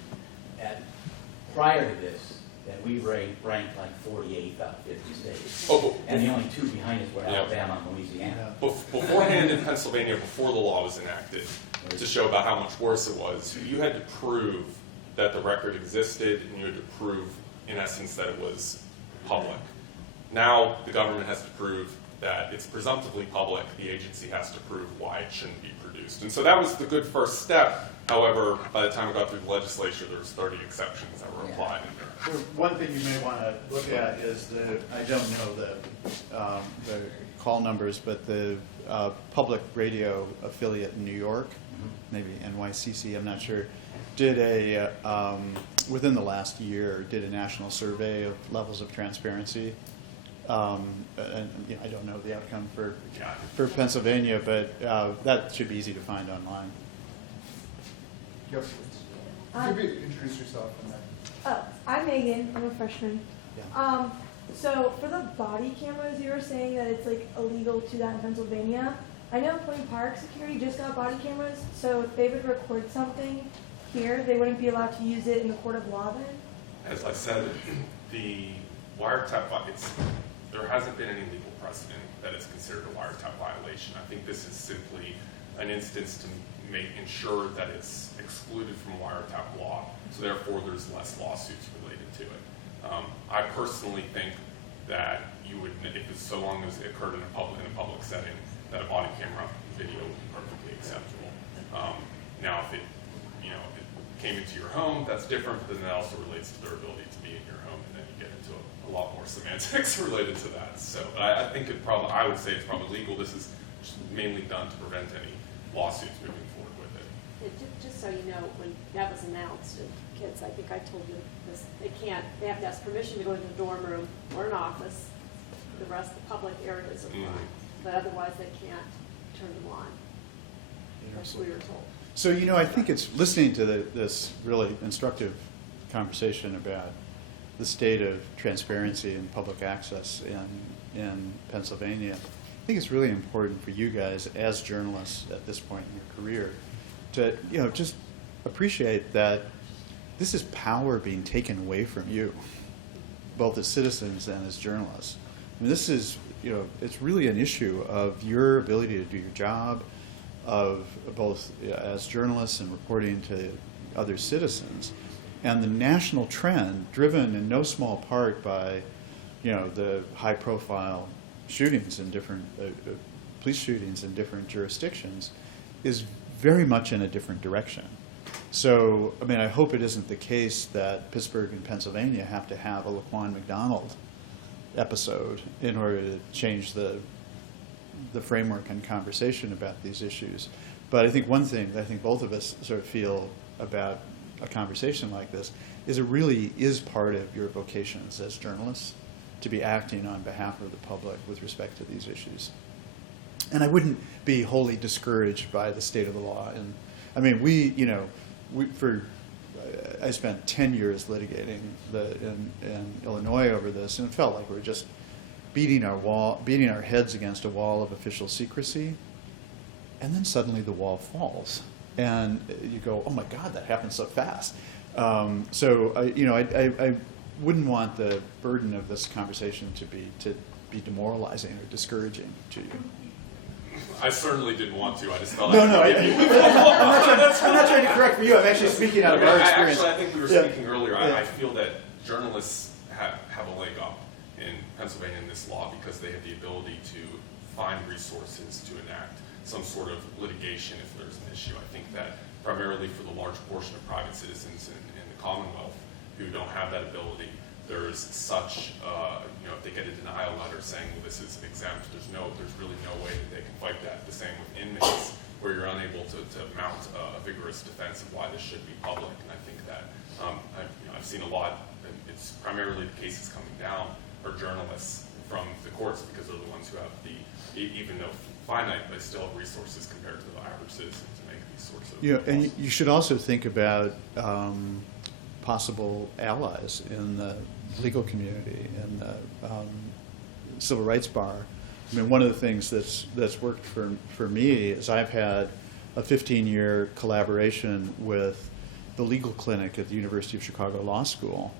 prior to this, that we ranked like 48th out of 50 states. And the only two behind us were Alabama and Louisiana. Beforehand in Pennsylvania, before the law was enacted, to show about how much worse it was, you had to prove that the record existed, and you had to prove, in essence, that it was public. Now the government has to prove that it's presumptively public. The agency has to prove why it shouldn't be produced. And so that was the good first step. However, by the time it got through the legislature, there was 30 exceptions that were applied in there. So one thing you may want to look at is I don't know The call numbers, but the public radio affiliate in New York, maybe NYCC, I'm not sure, did within the last year, did a national survey of levels of transparency. And I don't know the outcome for Pennsylvania, but that should be easy to find online. Yep. Maybe introduce yourself and then. I'm Megan. I'm a freshman. Yeah. So for the body cameras, you were saying that it's like illegal to that in Pennsylvania. I know Point Park Security just got body cameras, so if they would record something, here, they wouldn't be allowed to use it in the court of law then? As I said, the wiretap, there hasn't been any legal precedent that it's considered a wiretap violation. I think this is simply an instance to ensure that it's excluded from wiretap law, so therefore there's less lawsuits related to it. I personally think that you would, if it's so long as it occurred in a public setting, that a body camera video would be perfectly acceptable. Now, if it came into your home, that's different, but then that also relates to their ability to be in your home, and then you get into a lot more semantics related to that. So, but I think I would say it's probably legal. This is mainly done to prevent any lawsuits moving forward with it. Just so you know, when that was announced to kids, I think I told you this, they have to ask permission to go into the dorm room or an office. The rest of the public areas are fine, but otherwise they can't turn them on. That's what we were told. So, I think it's listening to this really instructive conversation about the state of transparency and public access in Pennsylvania. I think it's really important for you guys as journalists at this point in your career to, just appreciate that this is power being taken away from you, both as citizens and as journalists. I mean, this is, it's really an issue of your ability to do your job, of both as journalists and reporting to other citizens, and the national trend, driven in no small part by, the high-profile shootings in different police shootings in different jurisdictions, is very much in a different direction. So, I mean, I hope it isn't the case that Pittsburgh and Pennsylvania have to have a Laquan McDonald episode in order to change the framework and conversation about these issues. But I think one thing that I think both of us sort of feel about a conversation like this is it really is part of your vocations as journalists to be acting on behalf of the public with respect to these issues. And I wouldn't be wholly discouraged by the state of the law. And I mean, I spent 10 years litigating in Illinois over this, and it felt like we were just beating our heads against a wall of official secrecy, and then suddenly the wall falls, and you go, "Oh my God, that happened so fast." So I wouldn't want the burden of this conversation to be demoralizing or discouraging to you. I certainly didn't want to. I just felt I'm not trying to correct for you. I'm actually speaking out of our experience. Actually, I think we were speaking earlier. I feel that journalists have a leg up in Pennsylvania in this law because they have the ability to find resources to enact some sort of litigation if there's an issue. I think that primarily for the large portion of private citizens in the Commonwealth who don't have that ability, there's such, if they get a denial letter saying, well, this is exempt, there's really no way that they can fight that. The same with inmates, where you're unable to mount a vigorous defense of why this should be public. And I think that I've seen a lot, and it's primarily the cases coming down are journalists from the courts because they're the ones who have even though finite, they still have resources compared to the average citizen to make these sorts of and you should also think about possible allies in the legal community and the civil rights bar. I mean, one of the things that's worked for me is I've had a 15-year collaboration with the legal clinic at the University of Chicago Law School.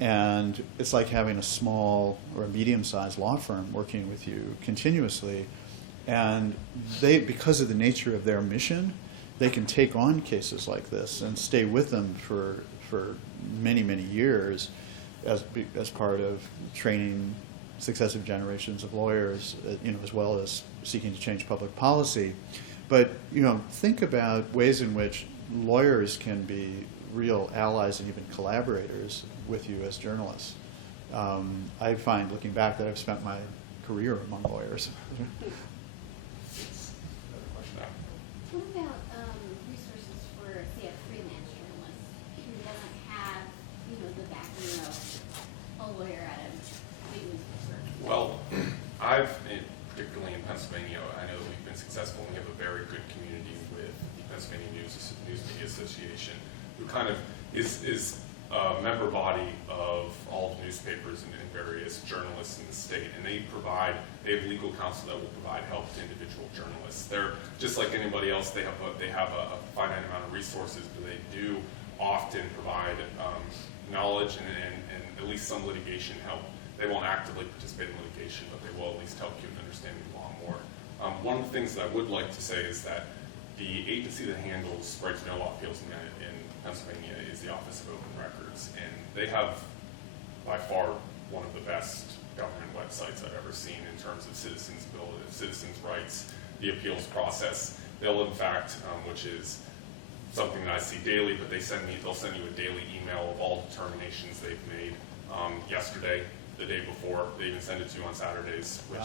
And it's like having a small or a medium-sized law firm working with you continuously. And they, because of the nature of their mission, they can take on cases like this and stay with them for many, many years as part of training successive generations of lawyers, as well as seeking to change public policy. But, think about ways in which lawyers can be real allies and even collaborators with you as journalists. I find, looking back, that I've spent my career among lawyers. What about resources for, say, a freelance journalist who doesn't have, the backing of a lawyer at a big newspaper? Well, particularly in Pennsylvania, I know that we've been successful. We have a very good community with the Pennsylvania News Media Association, who kind of is a member body of all the newspapers and various journalists in the state, and they have legal counsel that will provide help to individual journalists. They're just like anybody else. They have a finite amount of resources, but they do often provide knowledge and at least some litigation help. They won't actively participate in litigation, but they will at least help you in understanding the law more. One of the things that I would like to say is that the agency that handles right to know law appeals in Pennsylvania is the Office of Open Records, and they have by far one of the best government websites I've ever seen in terms of citizens' rights, the appeals process. They'll in fact, which is something that I see daily, but they'll send you a daily email of all determinations they've made. Yesterday, the day before, they even send it to you on Saturdays, which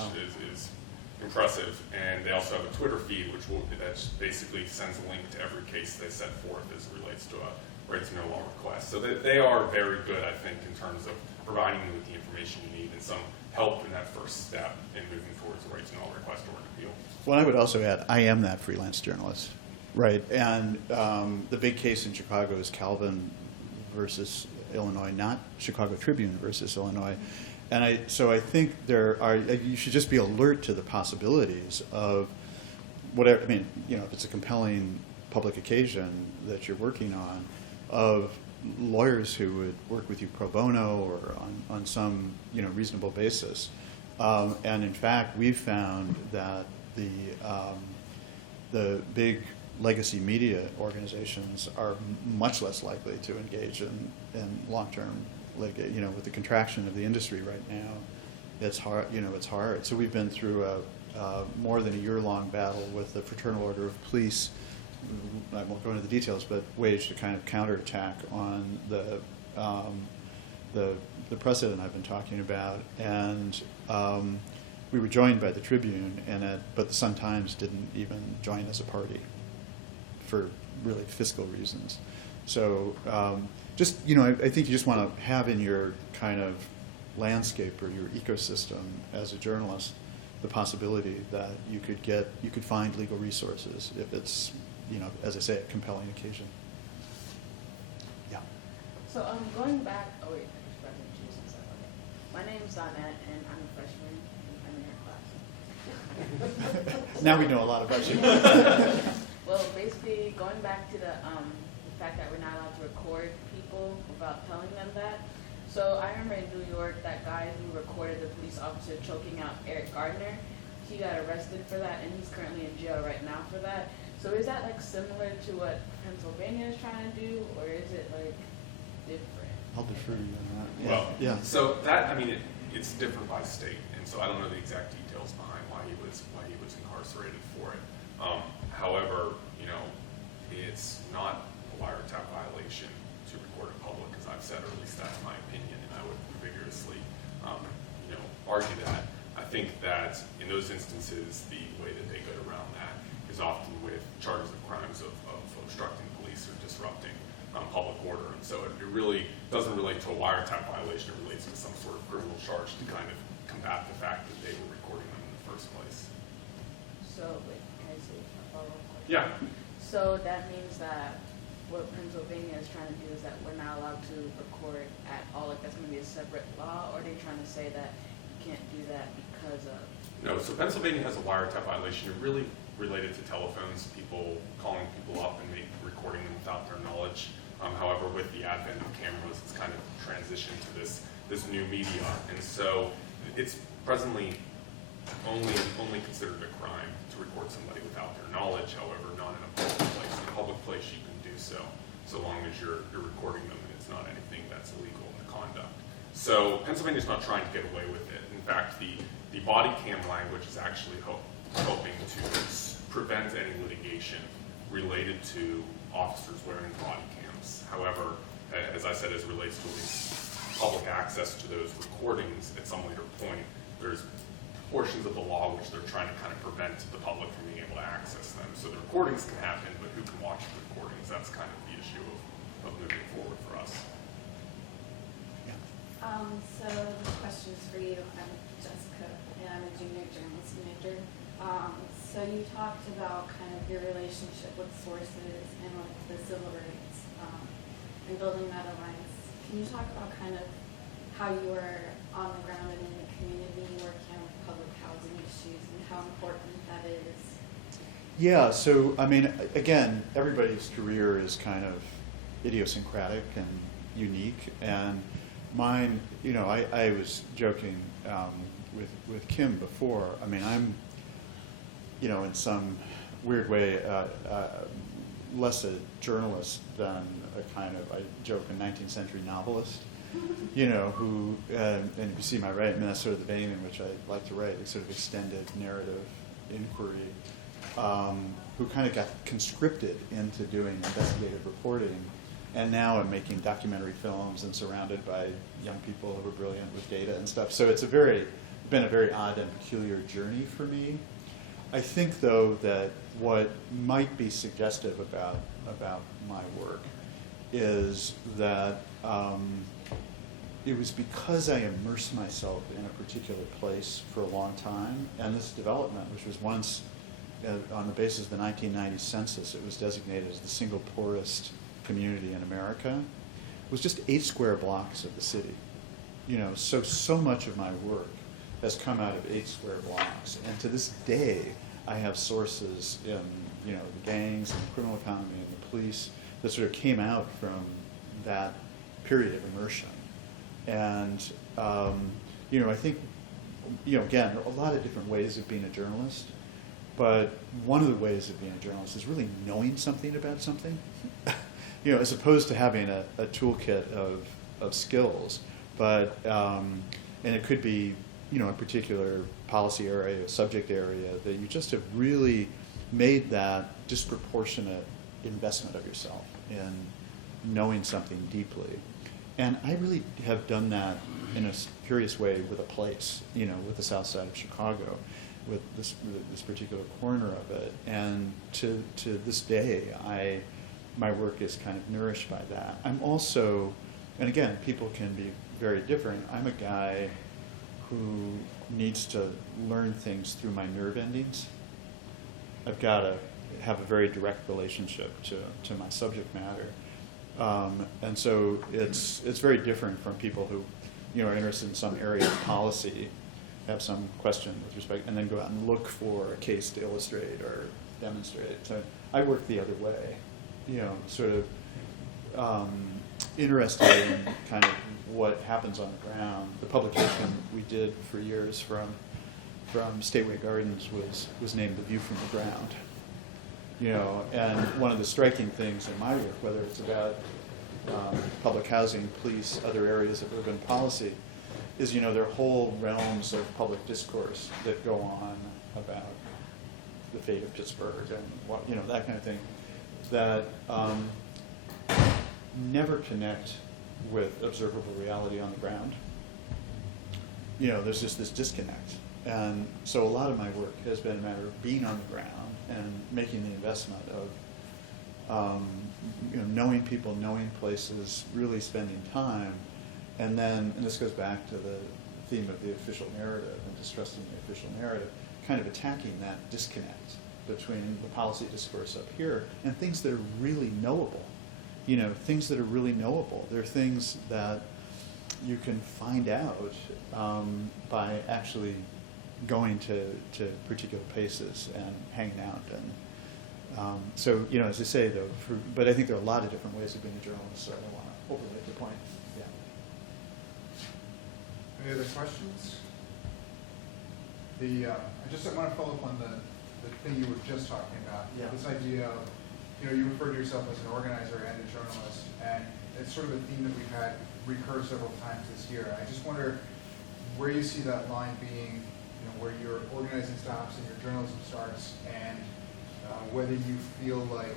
is impressive. And they also have a Twitter feed, that basically sends a link to every case they set forth as it relates to a right to know law request. So they are very good, I think, in terms of providing you with the information you need and some help in that first step in moving towards a right to know law request or an appeal. Well, I would also add, I am that freelance journalist, right? And the big case in Chicago is Kalven versus Illinois, not Chicago Tribune versus Illinois. And so I think you should just be alert to the possibilities of whatever, I mean, if it's a compelling public occasion that you're working on, of lawyers who would work with you pro bono or on some reasonable basis. And in fact, we've found that the big legacy media organizations are much less likely to engage in long-term litigation. With the contraction of the industry right now, it's hard. It's hard. So we've been through a more than a year-long battle with the Fraternal Order of Police. I won't go into the details, but waged a kind of counterattack on the precedent I've been talking about, and we were joined by the Tribune, but the Sun-Times didn't even join as a party for really fiscal reasons. So I think you just want to have in your kind of landscape or your ecosystem as a journalist the possibility that you could find legal resources if it's, as I say, a compelling occasion. Yeah. So going back, oh wait, I just forgot to introduce myself. Okay. My name's Donette, and I'm a freshman in your class. Now we know a lot about you. Well, basically, going back to the fact that we're not allowed to record people without telling them that. So I remember in New York, that guy who recorded the police officer choking out Eric Gardner, he got arrested for that, and he's currently in jail right now for that. So is that like similar to what Pennsylvania is trying to do, or is it like different? I'll defer to you on that. Well, yeah. So that, it's different by state, and so I don't know the exact details behind why he was incarcerated for it. However, it's not a wiretap violation to record in public, as I've said, or at least that's my opinion, and I would vigorously, argue that. I think that in those instances, the way that they go around that is often with charges of crimes of obstructing police or disrupting public order, and so it really doesn't relate to a wiretap violation. It relates to some sort of criminal charge to kind of combat the fact that they were recording them in the first place. So wait, can I say a follow-up question? Yeah. So that means that what Pennsylvania is trying to do is that we're not allowed to record at all. Like that's going to be a separate law, or are they trying to say that you can't do that because of? No. So Pennsylvania has a wiretap violation. It really related to telephones, people calling people up and recording them without their knowledge. However, with the advent of cameras, it's kind of transitioned to this new media, and so it's presently only considered a crime to record somebody without their knowledge. However, not in a public place. In a public place, you can do so long as you're recording them and it's not anything that's illegal in the conduct. So Pennsylvania's not trying to get away with it. In fact, the body cam language is actually hoping to prevent any litigation related to officers wearing body cams. However, as I said, as it relates to at least public access to those recordings, at some later point, there's portions of the law which they're trying to kind of prevent the public from being able to access them. So the recordings can happen, but who can watch the recordings? That's kind of the issue of moving forward for us. Yeah. So the question's for you. I'm Jessica, and I'm a junior journalism major. So you talked about kind of your relationship with sources and with the civil rights and building that alliance can you talk about kind of how you were on the ground and in the community working on public housing issues and how important that is? Yeah, so, I mean, again, everybody's career is kind of idiosyncratic and unique, and mine, you know, I was joking with Kim before. I mean, I'm, you know, in some weird way, less a journalist than a kind of, I joke, a 19th century novelist, you know, who, and if you see my writing, I mean, that's sort of the vein in which I like to write, sort of extended narrative inquiry, who kind of got conscripted into doing investigative reporting, and now I'm making documentary films and surrounded by young people who are brilliant with data and stuff. So it's been a very odd and peculiar journey for me. I think, though, that what might be suggestive about my work is that it was because I immersed myself in a particular place for a long time, and this development, which was once, on the basis of the 1990 census, it was designated as the single poorest community in America, was just 8 square blocks of the city. You know, so much of my work has come out of 8 square blocks, and to this day, I have sources in, you know, the gangs and the criminal economy and the police that sort of came out from that period of immersion. And, you know, I think, you know, again, a lot of different ways of being a journalist, but one of the ways of being a journalist is really knowing something about something, you know, as opposed to having a toolkit of skills. But, and it could be, you know, a particular policy area, subject area, that you just have really made that disproportionate investment of yourself in knowing something deeply. And I really have done that in a curious way with a place, you know, with the South Side of Chicago, with this particular corner of it. And to this day, my work is kind of nourished by that. I'm also, and again, people can be very different. I'm a guy who needs to learn things through my nerve endings. I've got to have a very direct relationship to my subject matter. And so it's very different from people who, you know, are interested in some area of policy, have some question with respect, and then go out and look for a case to illustrate or demonstrate. So I work the other way, you know, sort of interested in kind of what happens on the ground. The publication we did for years from Stateway Gardens was named The View from the Ground. You know, and one of the striking things in my work, whether it's about public housing, police, other areas of urban policy, is, you know, there are whole realms of public discourse that go on about the fate of Pittsburgh and what, you know, that kind of thing, that never connect with observable reality on the ground. You know, there's just this disconnect. And so a lot of my work has been a matter of being on the ground and making the investment of you know, knowing people, knowing places, really spending time, and then, and this goes back to the theme of the official narrative and distrusting the official narrative, kind of attacking that disconnect between the policy discourse up here and things that are really knowable. You know, things that are really knowable. They're things that you can find out by actually going to particular places and hanging out. And so, you know, as I say, though, but I think there are a lot of different ways of being a journalist, so I don't want to overlook the point. Yeah. Any other questions? I just want to follow up on the thing you were just talking about. Yeah. This idea of, you know, you refer to yourself as an organizer and a journalist, and it's sort of a theme that we've had recur several times this year. I just wonder where you see that line being, you know, where your organizing stops and your journalism starts, and whether you feel like,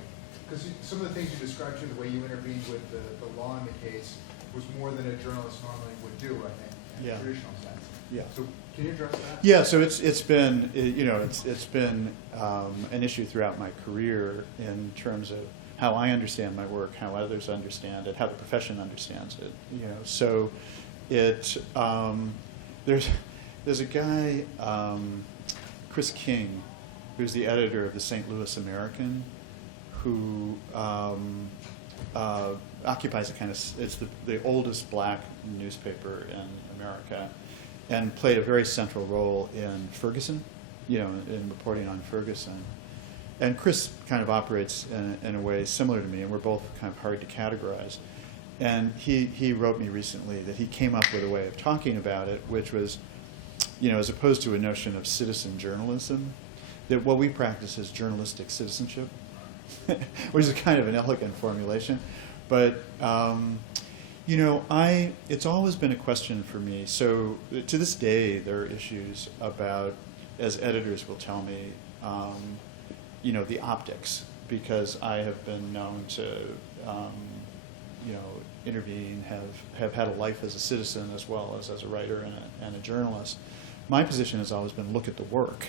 because some of the things you described to the way you intervened with the law in the case was more than a journalist normally would do, I think, in a traditional sense. Yeah. So can you address that? Yeah. So it's been, you know, it's been an issue throughout my career in terms of how I understand my work, how others understand it, how the profession understands it. You know, so it there's a guy, Chris King, who's the editor of the St. Louis American, who occupies a kind of, it's the oldest black newspaper in America, and played a very central role in Ferguson, in reporting on Ferguson. And Chris kind of operates in a way similar to me, and we're both kind of hard to categorize. And he wrote me recently that he came up with a way of talking about it, which was, as opposed to a notion of citizen journalism, that what we practice is journalistic citizenship, which is kind of an elegant formulation. But, it's always been a question for me. So to this day, there are issues about, as editors will tell me, the optics, because I have been known to, intervene, have had a life as a citizen as well as a writer and a journalist. My position has always been look at the work,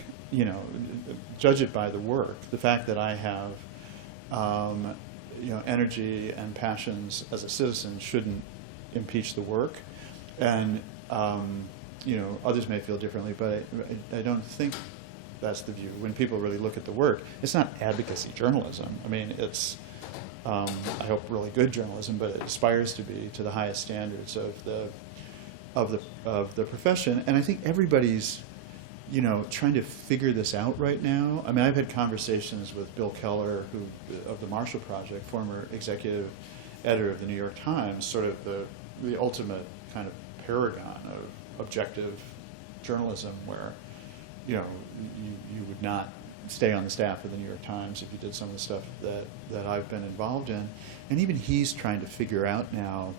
judge it by the work. The fact that I have, energy and passions as a citizen shouldn't impeach the work. And, others may feel differently, but I don't think that's the view. When people really look at the work, it's not advocacy journalism. I mean, it's, I hope, really good journalism, but it aspires to be to the highest standards of the profession. And I think everybody's, trying to figure this out right now. I mean, I've had conversations with Bill Keller, of the Marshall Project, former executive editor of the New York Times, sort of the ultimate kind of paragon of objective journalism, where, you would not stay on the staff of the New York Times if you did some of the stuff that I've been involved in. And even he's trying to figure out now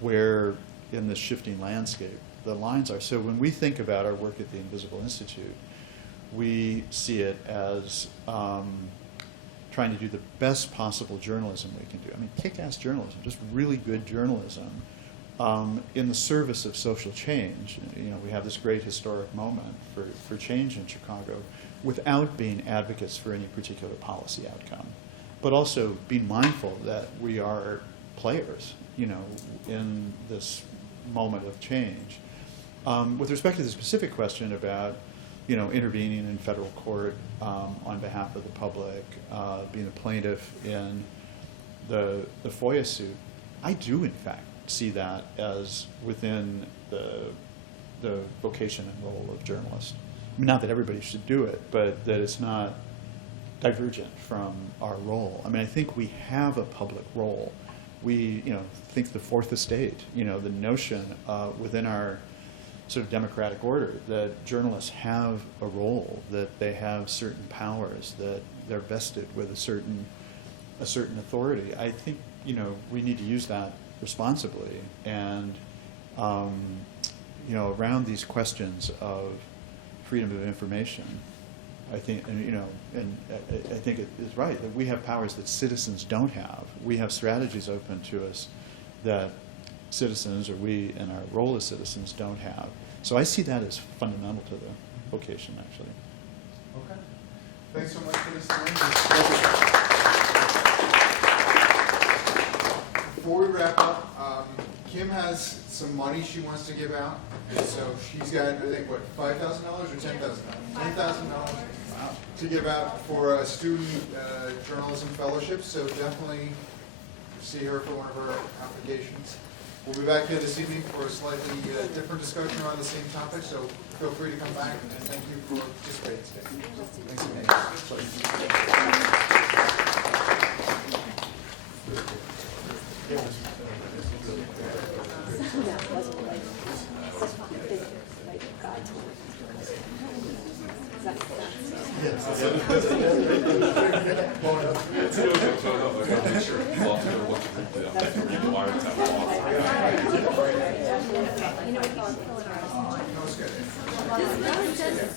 where in this shifting landscape the lines are. So when we think about our work at the Invisible Institute, we see it as trying to do the best possible journalism we can do. I mean, kick-ass journalism, just really good journalism in the service of social change. We have this great historic moment for change in Chicago without being advocates for any particular policy outcome, but also being mindful that we are players, in this moment of change. With respect to the specific question about, intervening in federal court on behalf of the public, being a plaintiff in the FOIA suit, I do, in fact, see that as within the vocation and role of journalist. I mean, not that everybody should do it, but that it's not divergent from our role. I mean, I think we have a public role. We, think the fourth estate, the notion within our sort of democratic order that journalists have a role, that they have certain powers, that they're vested with a certain authority. I think, we need to use that responsibly. And, around these questions of freedom of information, I think, I think it is right that we have powers that citizens don't have. We have strategies open to us that citizens, or we in our role as citizens, don't have. So I see that as fundamental to the vocation, actually. Okay. Thanks so much for this time. Before we wrap up, Kim has some money she wants to give out. So she's got, I think, what, $5,000 or $10,000? $10,000 to give out for a student journalism fellowship. So definitely see her for one of her applications. We'll be back here this evening for a slightly different discussion around the same topic. So feel free to come back, and thank you for participating today. Thanks You know, we call it